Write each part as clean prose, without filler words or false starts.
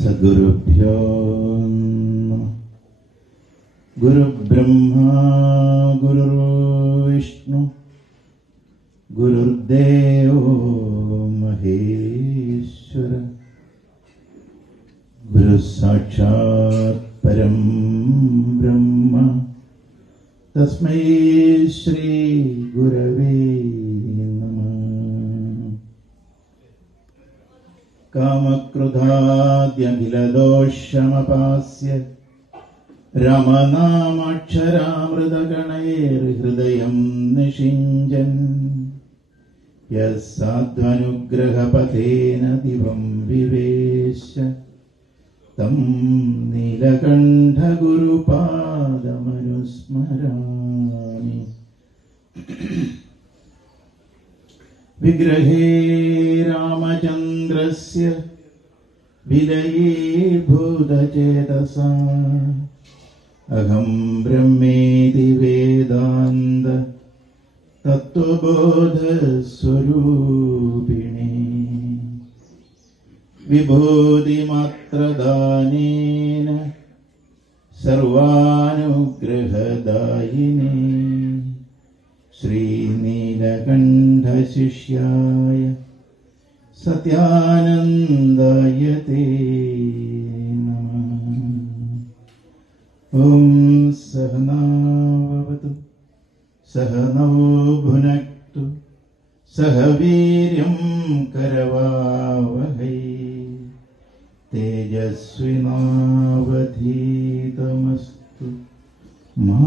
സദ്ഗുരുഭ്യോ നമഃ. ഗുരുബ്രഹ്മാ ഗുരുർവിഷ്ണു ഗുരുർദേവോ മഹേശ്വര ഗുരുസാക്ഷാത് പരം ബ്രഹ്മ തസ്മൈ ശ്രീ ഗുരവേ നമഃ. കാമക്രോധാദ്യഖിലദോഷമപാസ്യ രാമനാമാക്ഷരാമൃതഗണൈർഹൃദയം നിഷിഞ്ജൻ യസ്സാധ്വനുഗ്രഹപതേന ദിവം വിവേശ്യ തം നീലകണ്ഠഗുരുപാദമനുസ്മരാമി. വിഗ്രഹേ രാമചന്ദ്രസ്യ വിലയീഭൂതചേതസാ അഹം ബ്രഹ്മേതി വേദാന്ത തത്വബോധസ്വരൂപിണി. വിഭൂതിമാത്രദാനേന സർവാനുഗ്രഹദായിനി ശ്രീനീലകണ്ഠശിഷ്യായ സത്യാനന്ദായ തേ നമഃ. ഓം സഹനാവവതു സഹനോ ഭുനക്തു സഹ വീര്യം കരവാവഹൈ തേജസ്വിനാവധീതമസ്തു മാ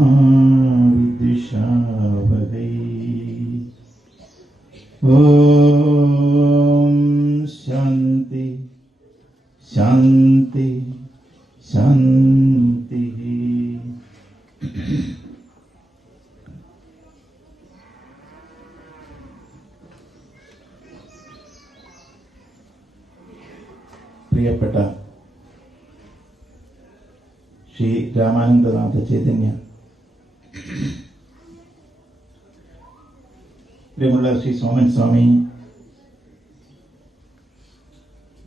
വിദ്വിഷാവഹൈ. ഓം ശാന്തി ശാന്തി ശാന്തി. പ്രിയപ്പെട്ട ശ്രീ രാമാനന്ദനാഥ ചൈതന്യ, പ്രിയമുള്ള ശ്രീ സോമൻ സ്വാമി,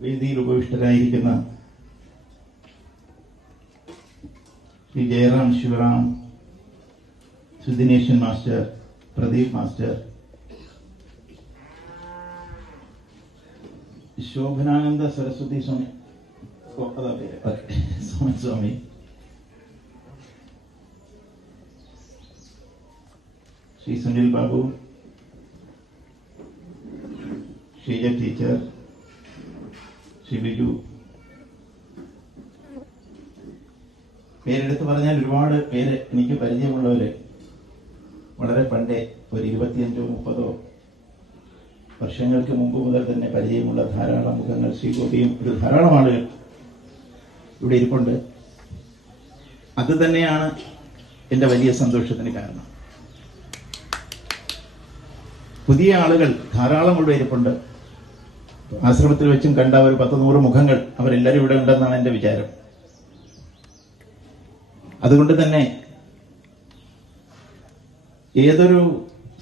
വേദിയിൽ ഉപവിഷ്ടരായിരിക്കുന്ന ശ്രീ ജയറാം ശിവറാം, സുദിനേശൻ മാസ്റ്റർ, പ്രദീപ് മാസ്റ്റർ, ശോഭനാനന്ദ സരസ്വതി സ്വാമി, സോമൻ സ്വാമി, ശ്രീ സുനിൽ ബാബു, ഷീജ ടീച്ചർ, ശ്രീ ബിജു. പേരെടുത്ത് പറഞ്ഞാൽ ഒരുപാട് പേര് എനിക്ക് പരിചയമുള്ളവര്, വളരെ പണ്ടേ ഒരു 25-30 വർഷങ്ങൾക്ക് മുമ്പ് മുതൽ തന്നെ പരിചയമുള്ള ധാരാളം മുഖങ്ങൾ, ശ്രീ ഗോപിയും ഒരു ധാരാളം ആളുകൾ ഇവിടെ ഇരിപ്പുണ്ട്. അത് തന്നെയാണ് എൻ്റെ വലിയ സന്തോഷത്തിന് കാരണം. പുതിയ ആളുകൾ ധാരാളം ഇവിടെ ഇരിപ്പുണ്ട്. ആശ്രമത്തിൽ വെച്ചും കണ്ട ഒരു 10-100 മുഖങ്ങൾ അവരെല്ലാവരും ഇവിടെ ഉണ്ടെന്നാണ് എൻ്റെ വിചാരം. അതുകൊണ്ട് തന്നെ ഏതൊരു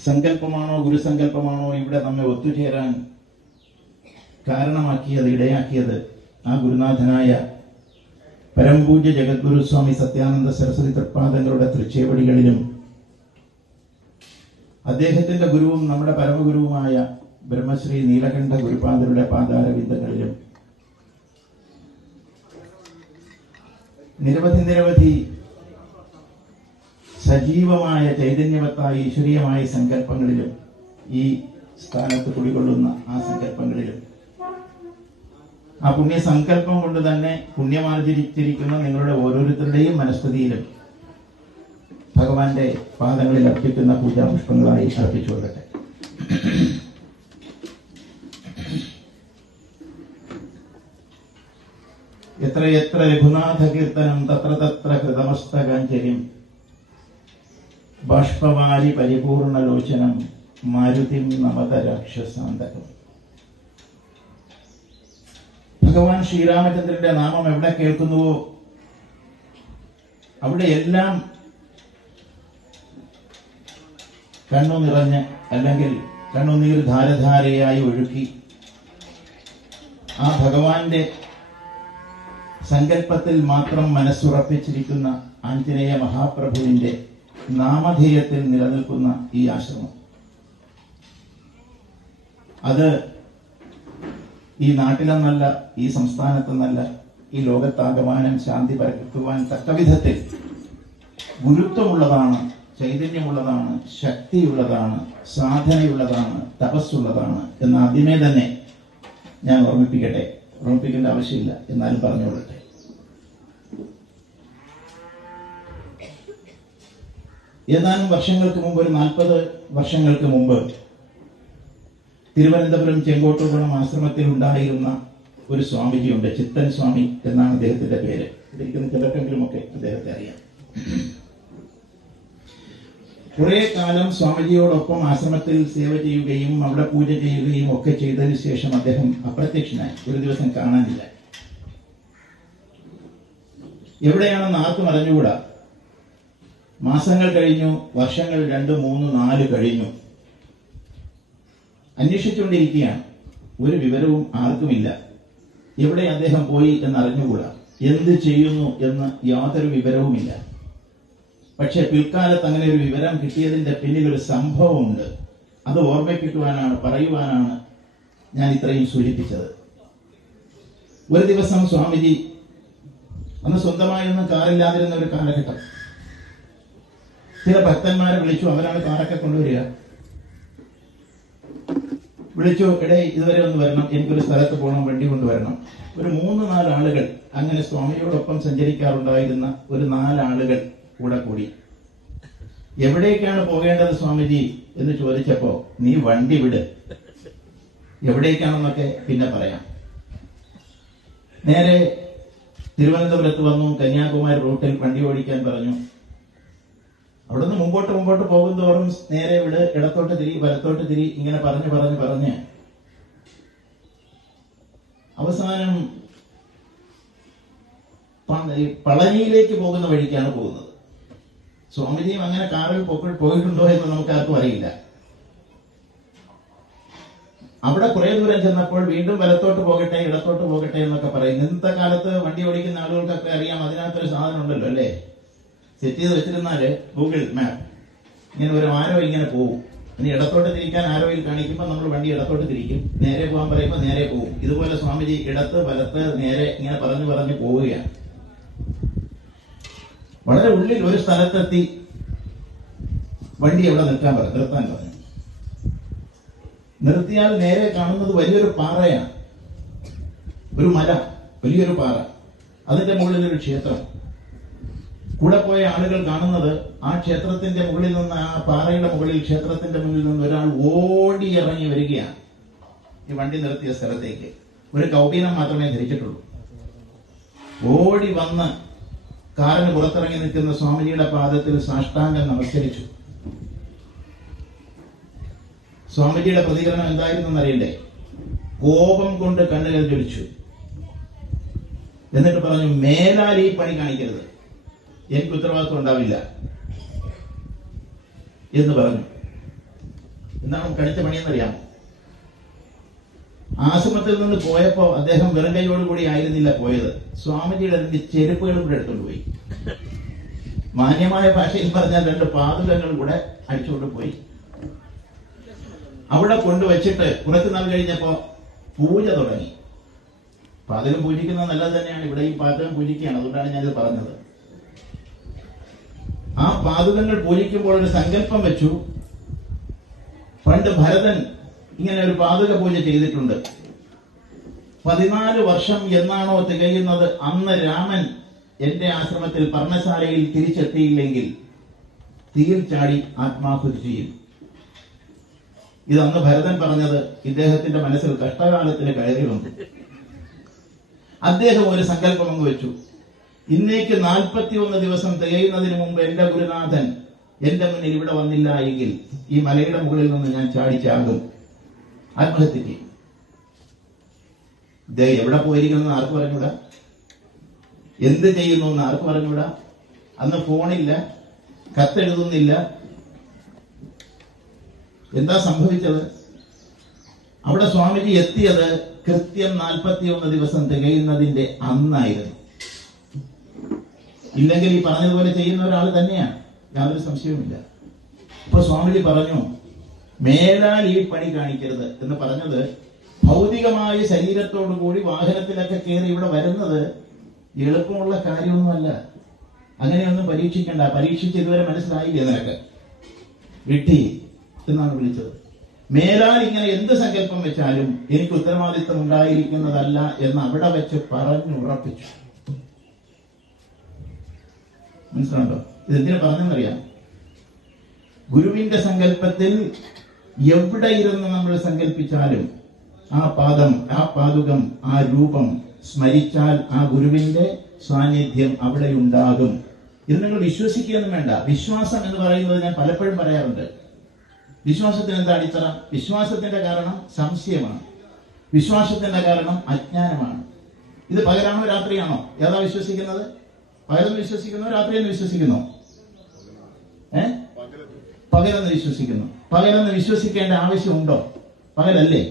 സങ്കല്പമാണോ ഗുരുസങ്കല്പമാണോ ഇവിടെ നമ്മെ ഒത്തുചേരാൻ കാരണമാക്കിയത്, ഇടയാക്കിയത്, ആ ഗുരുനാഥനായ പരംപൂജ്യ ജഗദ്ഗുരു സ്വാമി സത്യാനന്ദ സരസ്വതി തൃപ്പാദങ്ങളുടെ തൃച്ചേവടികളിലും അദ്ദേഹത്തിന്റെ ഗുരുവും നമ്മുടെ പരമഗുരുവുമായ ബ്രഹ്മശ്രീ നീലകണ്ഠ ഗുരുപാദരുടെ പാതാരവിന്ദങ്ങളിലും നിരവധി സജീവമായ ചൈതന്യവത്തായ ഈശ്വരീയമായ സങ്കല്പങ്ങളിലും ഈ സ്ഥാനത്ത് കുടികൊള്ളുന്ന ആ സങ്കല്പങ്ങളിലും ആ പുണ്യസങ്കല്പം കൊണ്ട് തന്നെ പുണ്യമാർജിച്ചിരിക്കുന്ന നിങ്ങളുടെ ഓരോരുത്തരുടെയും മനസ്തുതിയിലും ഭഗവാന്റെ പാദങ്ങളിൽ അർപ്പിക്കുന്ന പൂജാപുഷ്പങ്ങളായി അർപ്പിച്ചുകൊള്ളട്ടെ. എത്ര രഘുനാഥ കീർത്തനം തത്ര തത്ര കൃതമസ്തകാഞ്ജലിം ബാഷ്പവാരി പരിപൂർണലോചനം മാരുതിം നമത രാക്ഷസാന്തകം. ഭഗവാൻ ശ്രീരാമചന്ദ്രന്റെ നാമം എവിടെ കേൾക്കുന്നുവോ അവിടെയെല്ലാം കണ്ണു നിറഞ്ഞ് അല്ലെങ്കിൽ കണ്ണുനീർ ധാരധാരയായി ഒഴുക്കി ആ ഭഗവാന്റെ സങ്കല്പത്തിൽ മാത്രം മനസ്സുറപ്പിച്ചിരിക്കുന്ന ആഞ്ജനേയ മഹാപ്രഭുവിന്റെ നാമധേയത്തിൽ നിലനിൽക്കുന്ന ഈ ആശ്രമം, അത് ഈ നാട്ടിലെന്നല്ല, ഈ സംസ്ഥാനത്തെന്നല്ല, ഈ ലോകത്താകമാനം ശാന്തി പരത്തുവാൻ തക്കവിധത്തിൽ ഗുരുത്വമുള്ളതാണ്, ചൈതന്യമുള്ളതാണ്, ശക്തിയുള്ളതാണ്, സാധനയുള്ളതാണ്, തപസ്സുള്ളതാണ് എന്ന് ആദ്യമേ തന്നെ ഞാൻ ഓർമ്മിപ്പിക്കേണ്ട ആവശ്യമില്ല, എന്നാലും പറഞ്ഞുകൊള്ളട്ടെ. ഏതാനും വർഷങ്ങൾക്ക് മുമ്പ്, ഒരു 40 വർഷങ്ങൾക്ക് മുമ്പ് തിരുവനന്തപുരം ചെങ്കോട്ടുകുളം ആശ്രമത്തിൽ ഉണ്ടായിരുന്ന ഒരു സ്വാമിജിയുണ്ട്. ചിത്തൻ സ്വാമി എന്നാണ് അദ്ദേഹത്തിന്റെ പേര്. ഇരിക്കുന്ന ചിലർക്കെങ്കിലുമൊക്കെ അദ്ദേഹത്തെ അറിയാം. കുറെ കാലം സ്വാമിജിയോടൊപ്പം ആശ്രമത്തിൽ സേവ ചെയ്യുകയും അവിടെ പൂജ ചെയ്യുകയും ഒക്കെ ചെയ്തതിനു ശേഷം അദ്ദേഹം അപ്രത്യക്ഷനായി. ഒരു ദിവസം കാണാനില്ല. എവിടെയാണെന്ന് ആർക്കും അറിഞ്ഞുകൂടാ. മാസങ്ങൾ കഴിഞ്ഞു, വർഷങ്ങൾ 2, 3, 4 കഴിഞ്ഞു. അന്വേഷിച്ചുകൊണ്ടിരിക്കുകയാണ്. ഒരു വിവരവും ആർക്കുമില്ല. എവിടെ അദ്ദേഹം പോയി എന്നറിഞ്ഞുകൂടാ. എന്ത് ചെയ്യുന്നു എന്ന് യാതൊരു വിവരവുമില്ല. പക്ഷെ പിൽക്കാലത്ത് അങ്ങനെ ഒരു വിവരം കിട്ടിയതിന്റെ പിന്നിൽ ഒരു സംഭവമുണ്ട്. അത് ഓർമ്മിപ്പിക്കുവാനാണ്, പറയുവാനാണ് ഞാൻ ഇത്രയും സൂചിപ്പിച്ചത്. ഒരു ദിവസം സ്വാമിജി, അന്ന് സ്വന്തമായൊന്നും കാറില്ലാതിരുന്ന ഒരു കാലഘട്ടം, ചില ഭക്തന്മാരെ വിളിച്ചു. അവരാണ് കാറൊക്കെ കൊണ്ടുവരിക. വിളിച്ചു, ഇടേ ഇതുവരെ ഒന്ന് വരണം, എനിക്കൊരു സ്ഥലത്ത് പോകണം, വണ്ടി കൊണ്ടുവരണം. ഒരു 3-4 ആളുകൾ, അങ്ങനെ സ്വാമിയോടൊപ്പം സഞ്ചരിക്കാറുണ്ടായിരുന്ന ഒരു 4 ആളുകൾ കൂടെ കൂടി. എവിടേക്കാണ് പോകേണ്ടത് സ്വാമിജി എന്ന് ചോദിച്ചപ്പോ, നീ വണ്ടി വിട്, എവിടേക്കാണെന്നൊക്കെ പിന്നെ പറയാം. നേരെ തിരുവനന്തപുരത്ത് വന്നു. കന്യാകുമാരി റൂട്ടിൽ വണ്ടി ഓടിക്കാൻ പറഞ്ഞു. അവിടുന്ന് മുമ്പോട്ട് പോകും തോറും നേരെ വിട്, ഇടത്തോട്ട് തിരി, വലത്തോട്ട് തിരി, ഇങ്ങനെ പറഞ്ഞ് അവസാനം പളനിയിലേക്ക് പോകുന്ന വഴിക്കാണ് പോകുന്നത്. സ്വാമിജിയും അങ്ങനെ കാറിൽ പോയിട്ടുണ്ടോ എന്ന് നമുക്ക് ആർക്കും അറിയില്ല. അവിടെ കുറെ ദൂരം ചെന്നപ്പോൾ വീണ്ടും വലത്തോട്ട് പോകട്ടെ, ഇടത്തോട്ട് പോകട്ടെ എന്നൊക്കെ പറയും. ഇന്നത്തെ കാലത്ത് വണ്ടി ഓടിക്കുന്ന ആളുകൾക്കൊക്കെ അറിയാം, അതിനകത്തൊരു സാധനം ഉണ്ടല്ലോ അല്ലേ, സെറ്റ് ചെയ്ത് വെച്ചിരുന്നാല് ഗൂഗിൾ മാപ്പ് ഇങ്ങനെ ഒരു ആരോ ഇങ്ങനെ പോകും. ഇനി ഇടത്തോട്ട് തിരിക്കാൻ ആരോയിൽ കാണിക്കുമ്പോൾ നമ്മൾ വണ്ടി ഇടത്തോട്ട് തിരിക്കും, നേരെ പോകാൻ പറയുമ്പോൾ നേരെ പോകും. ഇതുപോലെ സ്വാമിജി ഇടത്ത് വലത്ത് നേരെ ഇങ്ങനെ പറഞ്ഞു പോവുകയാണ്. വളരെ ഉള്ളിൽ ഒരു സ്ഥലത്തെത്തി വണ്ടി അവിടെ നിർത്താൻ പറഞ്ഞു. നിർത്തിയാൽ നേരെ കാണുന്നത് വലിയൊരു പാറയാണ്, ഒരു മല, വലിയൊരു പാറ, അതിന്റെ മുകളിൽ ഒരു ക്ഷേത്രം. കൂടെ പോയ ആളുകൾ കാണുന്നത് ആ ക്ഷേത്രത്തിന്റെ മുകളിൽ നിന്ന്, ആ പാറയുടെ മുകളിൽ ക്ഷേത്രത്തിന്റെ മുന്നിൽ നിന്ന് ഒരാൾ ഓടി ഇറങ്ങി വരികയാണ് ഈ വണ്ടി നിർത്തിയ സ്ഥലത്തേക്ക്. ഒരു കൗപീനം മാത്രമേ ധരിച്ചിട്ടുള്ളൂ. ഓടി വന്ന് കാറിന് പുറത്തിറങ്ങി നിൽക്കുന്ന സ്വാമിജിയുടെ പാദത്തിൽ സാഷ്ടാംഗം നമസ്കരിച്ചു. സ്വാമിജിയുടെ പ്രതികരണം എന്തായിരുന്നു എന്നറിയണ്ടേ? കോപം കൊണ്ട് കണ്ണുകൾ ജ്വലിച്ചു. എന്നിട്ട് പറഞ്ഞു, മേലാൽ ഈ പണി കാണിക്കരുത്, എനിക്ക് ഉത്തരവാദിത്വം ഉണ്ടാവില്ല എന്ന് പറഞ്ഞു. എന്താണ് കടിച്ച പണിയെന്നറിയാമോ? ആശ്രമത്തിൽ നിന്ന് പോയപ്പോ അദ്ദേഹം വെറും കൈയോടുകൂടി ആയിരുന്നില്ല പോയത്. സ്വാമിജിയുടെ 2 ചെരുപ്പുകളും കൂടെ എടുത്തുകൊണ്ട് പോയി. മാന്യമായ ഭാഷയിൽ പറഞ്ഞാൽ 2 പാദുകങ്ങൾ കൂടെ അടിച്ചുകൊണ്ട് പോയി. അവിടെ കൊണ്ടുവച്ചിട്ട് കുറച്ചു നാൾ കഴിഞ്ഞപ്പോ പൂജ തുടങ്ങി. പാതകം പൂജിക്കുന്നത് നല്ലത് തന്നെയാണ്. ഇവിടെ ഈ പാതകം പൂജിക്കുകയാണ്, അതുകൊണ്ടാണ് ഞാനിത് പറഞ്ഞത്. ആ പാതുകങ്ങൾ പൂജിക്കുമ്പോൾ ഒരു സങ്കല്പം വെച്ചു. പണ്ട് ഭരതൻ ഇങ്ങനെ ഒരു പാതുക പൂജ ചെയ്തിട്ടുണ്ട്. 14 വർഷം എന്നാണോ തികയുന്നത് അന്ന് രാമൻ എന്റെ ആശ്രമത്തിൽ പർണശാലയിൽ തിരിച്ചെത്തിയില്ലെങ്കിൽ തീയിൽ ചാടി ആത്മാഹുതി ചെയ്യും. ഇതന്ന് ഭരതൻ പറഞ്ഞത് ഇദ്ദേഹത്തിന്റെ മനസ്സിൽ കഷ്ടകാലത്തിന് കയറി വന്നു. അദ്ദേഹം ഒരു സങ്കല്പം അങ്ങ് വെച്ചു. ഇന്നേക്ക് 41 ദിവസം തികയുന്നതിന് മുമ്പ് എന്റെ ഗുരുനാഥൻ എന്റെ മുന്നിൽ ഇവിടെ വന്നില്ല എങ്കിൽ ഈ മലയുടെ മുകളിൽ നിന്ന് ഞാൻ ചാടിച്ചാകും, ആത്മഹത്യ ചെയ്യും. ഇദ്ദേഹം എവിടെ പോയിരിക്കുന്നു ആർക്കും പറഞ്ഞൂടാ, എന്ത് ചെയ്യുന്നു എന്ന് ആർക്കും പറഞ്ഞൂടാ. അന്ന് ഫോണില്ല, കത്തെഴുതുന്നില്ല. എന്താ സംഭവിച്ചത്? അവിടെ സ്വാമിജി എത്തിയത് കൃത്യം 41 ദിവസം തികയുന്നതിന്റെ അന്നായിരുന്നു. ഇല്ലെങ്കിൽ ഈ പറഞ്ഞതുപോലെ ചെയ്യുന്ന ഒരാൾ തന്നെയാണ്, യാതൊരു സംശയവുമില്ല. അപ്പൊ സ്വാമിജി പറഞ്ഞു, മേലാൽ ഈ പണി കാണിക്കരുത് എന്ന് പറഞ്ഞത് ഭൗതികമായ ശരീരത്തോടു കൂടി വാഹനത്തിലൊക്കെ കയറി ഇവിടെ വരുന്നത് എളുപ്പമുള്ള കാര്യമൊന്നുമല്ല. അങ്ങനെയൊന്നും പരീക്ഷിക്കണ്ട. പരീക്ഷിച്ച് ഇതുവരെ മനസ്സിലായില്ലേ നിനക്ക്? വിട്ടി എന്നാണ് വിളിച്ചത്. മേലാൽ ഇങ്ങനെ എന്ത് സങ്കല്പം വെച്ചാലും എനിക്ക് ഉത്തരവാദിത്വം ഉണ്ടായിരിക്കുന്നതല്ല എന്ന് അവിടെ വെച്ച് പറഞ്ഞുറപ്പിച്ചു. മനസ്സിലാണ്ടോ? ഇതെന്തിനു പറഞ്ഞെന്നറിയാം? ഗുരുവിന്റെ സങ്കല്പത്തിൽ എവിടെ ഇരുന്ന് നമ്മൾ സങ്കല്പിച്ചാലും ആ പാദം, ആ പാദുകം, ആ രൂപം സ്മരിച്ചാൽ ആ ഗുരുവിന്റെ സാന്നിധ്യം അവിടെ ഉണ്ടാകും. ഇത് നിങ്ങൾ വിശ്വസിക്കുകയൊന്നും വേണ്ട. വിശ്വാസം എന്ന് പറയുന്നത് ഞാൻ പലപ്പോഴും പറയാറുണ്ട്. വിശ്വാസത്തിന് എന്താ അടിത്തറ? വിശ്വാസത്തിന്റെ കാരണം സംശയമാണ്. വിശ്വാസത്തിന്റെ കാരണം അജ്ഞാനമാണ്. ഇത് പകലാണോ രാത്രിയാണോ? ഏതാ വിശ്വസിക്കുന്നത്? പകലെന്ന് വിശ്വസിക്കുന്നു, രാത്രിയെന്ന് വിശ്വസിക്കുന്നു? പകലെന്ന് വിശ്വസിക്കുന്നു. പകലെന്ന് വിശ്വസിക്കേണ്ട ആവശ്യമുണ്ടോ? പകലല്ലേ?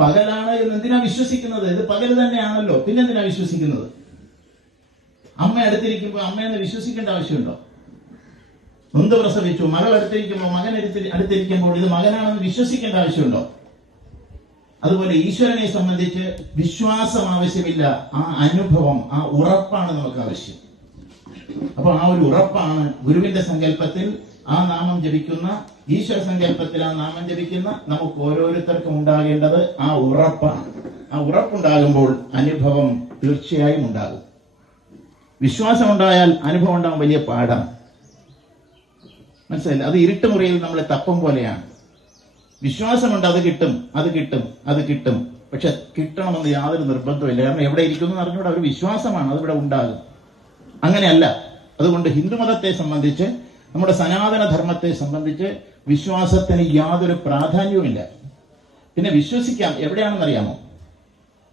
പകലാണ് എന്ന് എന്തിനാ വിശ്വസിക്കുന്നത്? ഇത് പകൽ തന്നെയാണല്ലോ, പിന്നെന്തിനാ വിശ്വസിക്കുന്നത്? അമ്മ അടുത്തിരിക്കുമ്പോൾ അമ്മയെന്ന് വിശ്വസിക്കേണ്ട ആവശ്യമുണ്ടോ? നൊന്ത് പ്രസവിച്ചു, മകൾ അടുത്തിരിക്കുമ്പോൾ, മകൻ അടുത്തിരിക്കുമ്പോൾ ഇത് മകനാണെന്ന് വിശ്വസിക്കേണ്ട ആവശ്യമുണ്ടോ? അതുപോലെ ഈശ്വരനെ സംബന്ധിച്ച് വിശ്വാസം ആവശ്യമില്ല, ആ അനുഭവം, ആ ഉറപ്പാണ് നമുക്ക് ആവശ്യം. അപ്പൊ ആ ഒരു ഉറപ്പാണ് ഗുരുവിന്റെ സങ്കല്പത്തിൽ ആ നാമം ജപിക്കുന്ന, ഈശ്വര സങ്കല്പത്തിൽ ആ നാമം ജപിക്കുന്ന നമുക്ക് ഓരോരുത്തർക്കും ഉണ്ടാകേണ്ടത് ആ ഉറപ്പാണ്. ആ ഉറപ്പുണ്ടാകുമ്പോൾ അനുഭവം തീർച്ചയായും ഉണ്ടാകും. വിശ്വാസം ഉണ്ടായാൽ അനുഭവം ഉണ്ടാകും വലിയ പാടാണ്. മനസ്സിലായില്ല? അത് ഇരുട്ടുമുറിയിൽ നമ്മളെ തപ്പം പോലെയാണ്. വിശ്വാസമുണ്ട്, അത് കിട്ടും, അത് കിട്ടും, അത് കിട്ടും. പക്ഷെ കിട്ടണമെന്ന് യാതൊരു നിർബന്ധമില്ല. കാരണം എവിടെ ഇരിക്കുന്നു എന്ന് അറിഞ്ഞുകൂടെ? ഒരു വിശ്വാസമാണ്, അതിവിടെ ഉണ്ടാകും. അങ്ങനെയല്ല. അതുകൊണ്ട് ഹിന്ദുമതത്തെ സംബന്ധിച്ച്, നമ്മുടെ സനാതന ധർമ്മത്തെ സംബന്ധിച്ച് വിശ്വാസത്തിന് യാതൊരു പ്രാധാന്യവുമില്ല. പിന്നെ വിശ്വസിക്കാം എവിടെയാണെന്നറിയാമോ?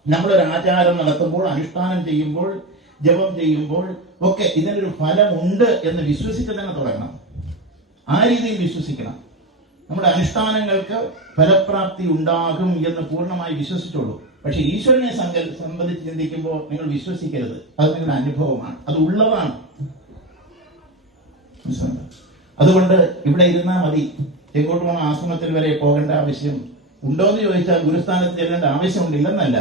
നമ്മളൊരു ആചാരം നടത്തുമ്പോൾ, അനുഷ്ഠാനം ചെയ്യുമ്പോൾ, ജപം ചെയ്യുമ്പോൾ ഒക്കെ ഇതിനൊരു ഫലമുണ്ട് എന്ന് വിശ്വസിച്ച് തന്നെ തുടങ്ങണം. ആ രീതിയിൽ വിശ്വസിക്കണം. നമ്മുടെ അനുഷ്ഠാനങ്ങൾക്ക് ഫലപ്രാപ്തി ഉണ്ടാകും എന്ന് പൂർണ്ണമായി വിശ്വസിച്ചോളൂ. പക്ഷെ ഈശ്വരനെ സംബന്ധിച്ച് ചിന്തിക്കുമ്പോൾ നിങ്ങൾ വിശ്വസിക്കരുത്. അത് നിങ്ങളുടെ അനുഭവമാണ്, അത് ഉള്ളതാണ്. അതുകൊണ്ട് ഇവിടെ ഇരുന്നാൽ മതി. എങ്ങോട്ട് പോകണം? ആശ്രമത്തിൽ വരെ പോകേണ്ട ആവശ്യം ഉണ്ടോയെന്ന് ചോദിച്ചാൽ ഗുരുസ്ഥാനത്ത് ചെല്ലേണ്ട ആവശ്യമുണ്ടില്ലെന്നല്ല,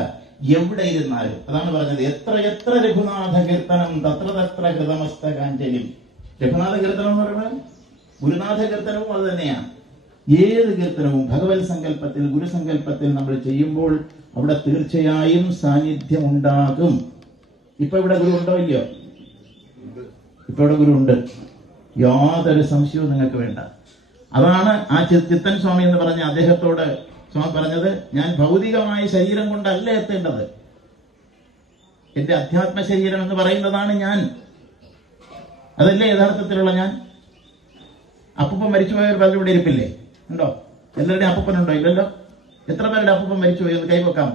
എവിടെ ഇരുന്നാലും. അതാണ് പറഞ്ഞത്, എത്ര എത്ര രഘുനാഥ കീർത്തനം തത്ര തത്ര കൃതമസ്തകാഞ്ജലിം. രഘുനാഥ കീർത്തനം എന്ന് പറയുന്നത് ഗുരുനാഥ കീർത്തനവും അത് തന്നെയാണ്. ഏത് കീർത്തനവും ഭഗവത് സങ്കല്പത്തിൽ, ഗുരുസങ്കല്പത്തിൽ നമ്മൾ ചെയ്യുമ്പോൾ അവിടെ തീർച്ചയായും സാന്നിധ്യം ഉണ്ടാകും. ഇപ്പൊ ഇവിടെ ഗുരു ഉണ്ടോ ഇല്ലയോ? ഇപ്പൊ ഇവിടെ ഗുരു ഉണ്ട്, യാതൊരു സംശയവും നിങ്ങൾക്ക് വേണ്ട. അതാണ് ആ ചിത്തൻ സ്വാമി എന്ന് പറഞ്ഞ അദ്ദേഹത്തോട് സ്വാമി പറഞ്ഞത്, ഞാൻ ഭൗതികമായ ശരീരം കൊണ്ടല്ല എത്തേണ്ടത്, എന്റെ അധ്യാത്മ ശരീരം എന്ന് പറയുന്നതാണ് ഞാൻ. അതല്ലേ യഥാർത്ഥത്തിലുള്ള ഞാൻ. അപ്പൂപ്പൻ മരിച്ചുപോയവർ പലരും ഇവിടെ ഇരിപ്പില്ലേ? ഉണ്ടോ? എല്ലാവരുടെയും അപ്പൂപ്പനുണ്ടോ? ഇല്ലല്ലോ. എത്ര പേരുടെ അപ്പൂപ്പൻ മരിച്ചുപോയി എന്ന് കൈവെക്കാം.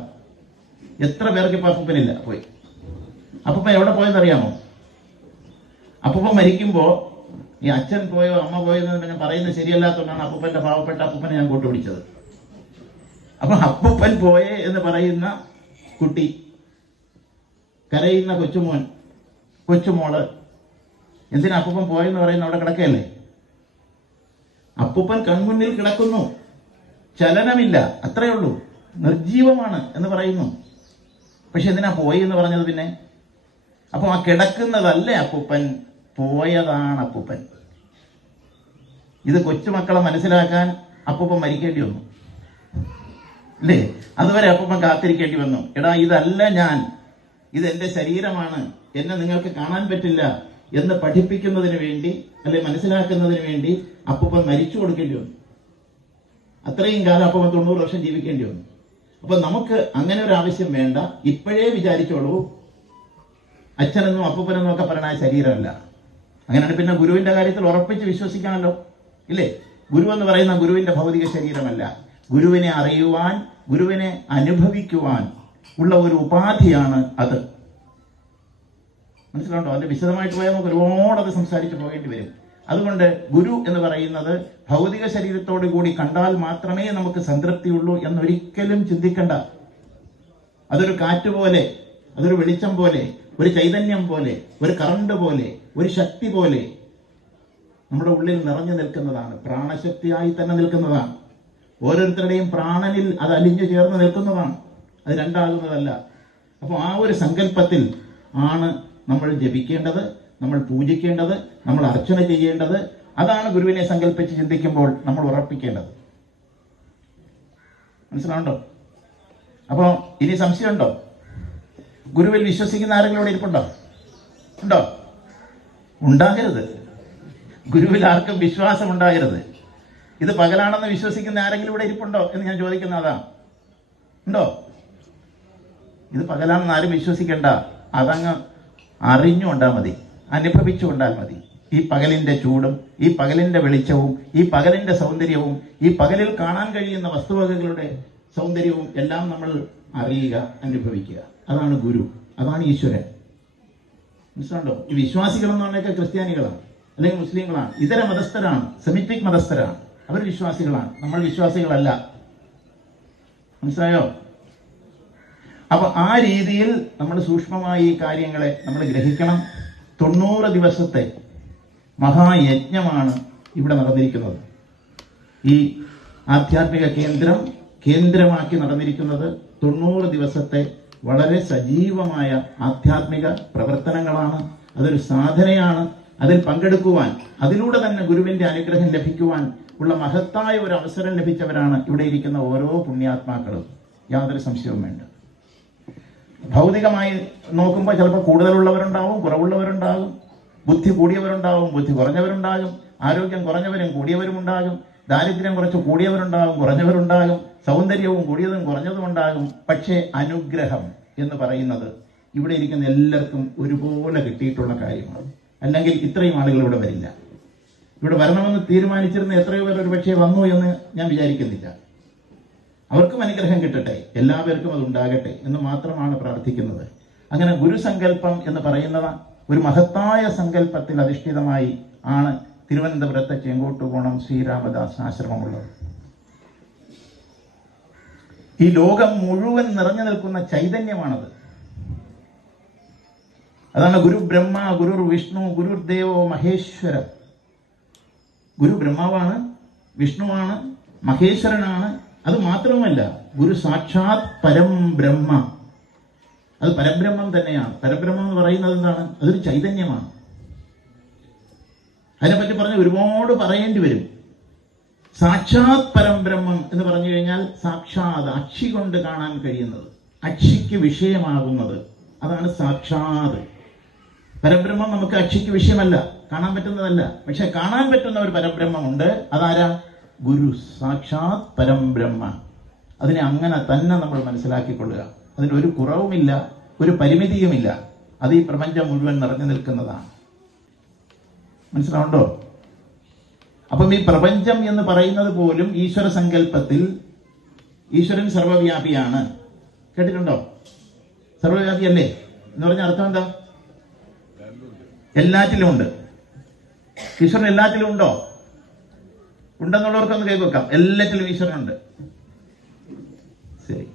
എത്ര പേർക്ക് ഇപ്പൊ അപ്പൂപ്പനില്ല? പോയി. അപ്പൂപ്പൻ എവിടെ പോയെന്നറിയാമോ? അപ്പൂപ്പൻ മരിക്കുമ്പോ ഈ അച്ഛൻ പോയോ അമ്മ പോയോ എന്ന് ഞാൻ പറയുന്നത് ശരിയല്ലാത്തതുകൊണ്ടാണ് അപ്പൂപ്പന്റെ പാവപ്പെട്ട അപ്പൂപ്പനെ ഞാൻ കൂട്ടുപിടിച്ചത്. അപ്പൊ അപ്പൂപ്പൻ പോയേ എന്ന് പറയുന്ന കുട്ടി, കരയുന്ന കൊച്ചുമോൻ, കൊച്ചുമോള്, എന്തിനാ അപ്പൂപ്പൻ പോയെന്ന് പറയുന്ന അവിടെ കിടക്കയല്ലേ? അപ്പൂപ്പൻ കൺമുന്നിൽ കിടക്കുന്നു, ചലനമില്ല, അത്രയേ ഉള്ളൂ, നിർജീവമാണ് എന്ന് പറയുന്നു. പക്ഷെ എന്തിനാ പോയി എന്ന് പറഞ്ഞത് പിന്നെ? അപ്പൊ ആ കിടക്കുന്നതല്ലേ അപ്പൂപ്പൻ, പോയതാണ് അപ്പൂപ്പൻ. ഇത് കൊച്ചുമക്കളെ മനസ്സിലാക്കാൻ അപ്പൂപ്പൻ മരിക്കേണ്ടി വന്നു അല്ലേ? അതുവരെ അപ്പൂപ്പൻ കാത്തിരിക്കേണ്ടി വന്നു. എടാ, ഇതല്ല ഞാൻ, ഇതെന്റെ ശരീരമാണ്, എന്നെ നിങ്ങൾക്ക് കാണാൻ പറ്റില്ല എന്ന് പഠിപ്പിക്കുന്നതിന് വേണ്ടി, അല്ലെ മനസ്സിലാക്കുന്നതിന് വേണ്ടി അപ്പൂപ്പൻ മരിച്ചു കൊടുക്കേണ്ടി വന്നു. അത്രയും കാലം അപ്പൂപ്പൻ 90 വർഷം ജീവിക്കേണ്ടി വന്നു. അപ്പൊ നമുക്ക് അങ്ങനെ ഒരു ആവശ്യം വേണ്ട. ഇപ്പോഴേ വിചാരിച്ചോളൂ, അച്ഛനെന്നും അപ്പൂപ്പനെന്നും ഒക്കെ പറയണ ശരീരമല്ല. അങ്ങനെയാണ്. പിന്നെ ഗുരുവിന്റെ കാര്യത്തിൽ ഉറപ്പിച്ച് വിശ്വസിക്കാമല്ലോ, ഇല്ലേ? ഗുരു എന്ന് പറയുന്ന ഗുരുവിന്റെ ഭൗതിക ശരീരമല്ല. ഗുരുവിനെ അറിയുവാൻ, ഗുരുവിനെ അനുഭവിക്കുവാൻ ഉള്ള ഒരു ഉപാധിയാണ് അത്. മനസ്സിലുണ്ടോ? അതിന്റെ വിശദമായിട്ട് പോയാൽ നമുക്ക് ഒരുപാട് അത് സംസാരിച്ച് പോകേണ്ടി വരും. അതുകൊണ്ട് ഗുരു എന്ന് പറയുന്നത് ഭൗതിക ശരീരത്തോടു കൂടി കണ്ടാൽ മാത്രമേ നമുക്ക് സംതൃപ്തിയുള്ളൂ എന്നൊരിക്കലും ചിന്തിക്കണ്ട. അതൊരു കാറ്റുപോലെ അതൊരു വെളിച്ചം പോലെ, ഒരു ചൈതന്യം പോലെ, ഒരു കറണ്ട് പോലെ, ഒരു ശക്തി പോലെ നമ്മുടെ ഉള്ളിൽ നിറഞ്ഞു നിൽക്കുന്നതാണ്. പ്രാണശക്തിയായി തന്നെ നിൽക്കുന്നതാണ്. ഓരോരുത്തരുടെയും പ്രാണനിൽ അത് അലിഞ്ഞു ചേർന്ന് നിൽക്കുന്നതാണ്. അത് രണ്ടാകുന്നതല്ല. അപ്പോൾ ആ ഒരു സങ്കല്പത്തിൽ ആണ് നമ്മൾ ജപിക്കേണ്ടത്, നമ്മൾ പൂജിക്കേണ്ടത്, നമ്മൾ അർച്ചന ചെയ്യേണ്ടത്. അതാണ് ഗുരുവിനെ സങ്കല്പിച്ച് ചിന്തിക്കുമ്പോൾ നമ്മൾ ഉറപ്പിക്കേണ്ടത്. മനസ്സിലാവുണ്ടോ? അപ്പോ ഇനി സംശയമുണ്ടോ? ഗുരുവിൽ വിശ്വസിക്കുന്ന ആരെങ്കിലും ഇവിടെ ഇരിപ്പുണ്ടോ? ഉണ്ടോ? ഉണ്ടാകരുത്. ഗുരുവിൽ ആർക്കും വിശ്വാസം ഉണ്ടാകരുത്. ഇത് പകലാണെന്ന് വിശ്വസിക്കുന്ന ആരെങ്കിലും ഇവിടെ ഇരിപ്പുണ്ടോ എന്ന് ഞാൻ ചോദിക്കുന്നതാ. ഉണ്ടോ? ഇത് പകലാണെന്ന് ആരും വിശ്വസിക്കേണ്ട. അതങ്ങ് അറിഞ്ഞുകൊണ്ടാൽ മതി, അനുഭവിച്ചുകൊണ്ടാൽ മതി. ഈ പകലിന്റെ ചൂടും ഈ പകലിന്റെ വെളിച്ചവും ഈ പകലിന്റെ സൗന്ദര്യവും ഈ പകലിൽ കാണാൻ കഴിയുന്ന വസ്തുവകകളുടെ സൗന്ദര്യവും എല്ലാം നമ്മൾ അറിയുക, അനുഭവിക്കുക. അതാണ് ഗുരു, അതാണ് ഈശ്വരൻ. മനസ്സിലുണ്ടോ? ഈ വിശ്വാസികളെന്ന് പറഞ്ഞൊക്കെ ക്രിസ്ത്യാനികളാണ്, അല്ലെങ്കിൽ മുസ്ലിങ്ങളാണ്, ഇതര മതസ്ഥരാണ്, സെമിറ്റിക് മതസ്ഥരാണ്. അവർ വിശ്വാസികളാണ്, നമ്മൾ വിശ്വാസികളല്ല. മനസ്സിലായോ? അപ്പൊ ആ രീതിയിൽ നമ്മൾ സൂക്ഷ്മമായി ഈ കാര്യങ്ങളെ നമ്മൾ ഗ്രഹിക്കണം. 90 ദിവസത്തെ മഹായജ്ഞമാണ് ഇവിടെ നടന്നിരിക്കുന്നത്. ഈ ആധ്യാത്മിക കേന്ദ്രമാക്കി നടന്നിരിക്കുന്നത് 90 ദിവസത്തെ വളരെ സജീവമായ ആധ്യാത്മിക പ്രവർത്തനങ്ങളാണ്. അതൊരു സാധനയാണ്. അതിൽ പങ്കെടുക്കുവാൻ, അതിലൂടെ തന്നെ ഗുരുവിന്റെ അനുഗ്രഹം ലഭിക്കുവാൻ ഉള്ള മഹത്തായ ഒരു അവസരം ലഭിച്ചവരാണ് ഇവിടെ ഇരിക്കുന്ന ഓരോ പുണ്യാത്മാക്കളും. യാതൊരു സംശയവും വേണ്ട. ഭൗതികമായി നോക്കുമ്പോൾ ചിലപ്പോൾ കൂടുതലുള്ളവരുണ്ടാവും, കുറവുള്ളവരുണ്ടാകും, ബുദ്ധി കൂടിയവരുണ്ടാവും, ബുദ്ധി കുറഞ്ഞവരുണ്ടാകും, ആരോഗ്യം കുറഞ്ഞവരും കൂടിയവരും ഉണ്ടാകും, ദാരിദ്ര്യം കുറച്ച് കൂടിയവരുണ്ടാകും, കുറഞ്ഞവരുണ്ടാകും, സൗന്ദര്യവും കൂടിയതും കുറഞ്ഞതും ഉണ്ടാകും. പക്ഷേ അനുഗ്രഹം എന്ന് പറയുന്നത് ഇവിടെ ഇരിക്കുന്ന എല്ലാവർക്കും ഒരുപോലെ കിട്ടിയിട്ടുള്ള കാര്യമാണ്. അല്ലെങ്കിൽ ഇത്രയും ആളുകൾ ഇവിടെ വരില്ല. ഇവിടെ വരണമെന്ന് തീരുമാനിച്ചിരുന്ന എത്രയോ പേർ ഒരു പക്ഷേ വന്നു എന്ന് ഞാൻ വിചാരിക്കുന്നില്ല. അവർക്കും അനുഗ്രഹം കിട്ടട്ടെ, എല്ലാവർക്കും അത് ഉണ്ടാകട്ടെ എന്ന് മാത്രമാണ് പ്രാർത്ഥിക്കുന്നത്. അങ്ങനെ ഗുരുസങ്കല്പം എന്ന് പറയുന്ന ഒരു മഹത്തായ സങ്കല്പത്തിൽ അധിഷ്ഠിതമായി ആണ് തിരുവനന്തപുരത്തെ ചെങ്കോട്ടുകോണം ശ്രീരാമദാസ് ആശ്രമമുള്ളത്. ഈ ലോകം മുഴുവൻ നിറഞ്ഞു നിൽക്കുന്ന ചൈതന്യമാണത്. അതാണ് ഗുരു ബ്രഹ്മ, ഗുരു വിഷ്ണു, ഗുരുദേവോ മഹേശ്വര. ഗുരു ബ്രഹ്മാവാണ്, വിഷ്ണുവാണ്, മഹേശ്വരനാണ്. അത് മാത്രവുമല്ല, ഗുരു സാക്ഷാത് പരം ബ്രഹ്മ. അത് പരബ്രഹ്മം തന്നെയാണ്. പരബ്രഹ്മം എന്ന് പറയുന്നത് എന്താണ്? അതൊരു ചൈതന്യമാണ്. അതിനെപ്പറ്റി പറഞ്ഞ് ഒരുപാട് പറയേണ്ടി വരും. സാക്ഷാത് പരബ്രഹ്മം എന്ന് പറഞ്ഞു കഴിഞ്ഞാൽ സാക്ഷാത്, അക്ഷി കൊണ്ട് കാണാൻ കഴിയുന്നത്, അക്ഷിക്ക് വിഷയമാകുന്നത്, അതാണ് സാക്ഷാത്. പരബ്രഹ്മം നമുക്ക് അക്ഷിക്ക് വിഷയമല്ല, കാണാൻ പറ്റുന്നതല്ല. പക്ഷെ കാണാൻ പറ്റുന്ന ഒരു പരബ്രഹ്മമുണ്ട്. അതാരാ? ഗുരു സാക്ഷാത് പരംബ്രഹ്മ. അതിനെ അങ്ങനെ തന്നെ നമ്മൾ മനസ്സിലാക്കിക്കൊള്ളുക. അതിനൊരു കുറവുമില്ല, ഒരു പരിമിതിയുമില്ല. അത് ഈ പ്രപഞ്ചം മുഴുവൻ നിറഞ്ഞു നിൽക്കുന്നതാണ്. മനസ്സിലാവുണ്ടോ? അപ്പം ഈ പ്രപഞ്ചം എന്ന് പറയുന്നത് പോലും ഈശ്വര സങ്കല്പത്തിൽ ഈശ്വരൻ സർവവ്യാപിയാണ്. കേട്ടിട്ടുണ്ടോ? സർവവ്യാപിയല്ലേ എന്ന് പറഞ്ഞ അർത്ഥം എന്താ? എല്ലാറ്റിലും ഉണ്ട്. ഈശ്വരൻ എല്ലാറ്റിലും ഉണ്ടോ? ഉണ്ടെന്നുള്ളവർക്കൊന്ന് കൈവെക്കാം. എല്ലാറ്റിലും ഈശ്വരനുണ്ട്. ശരി.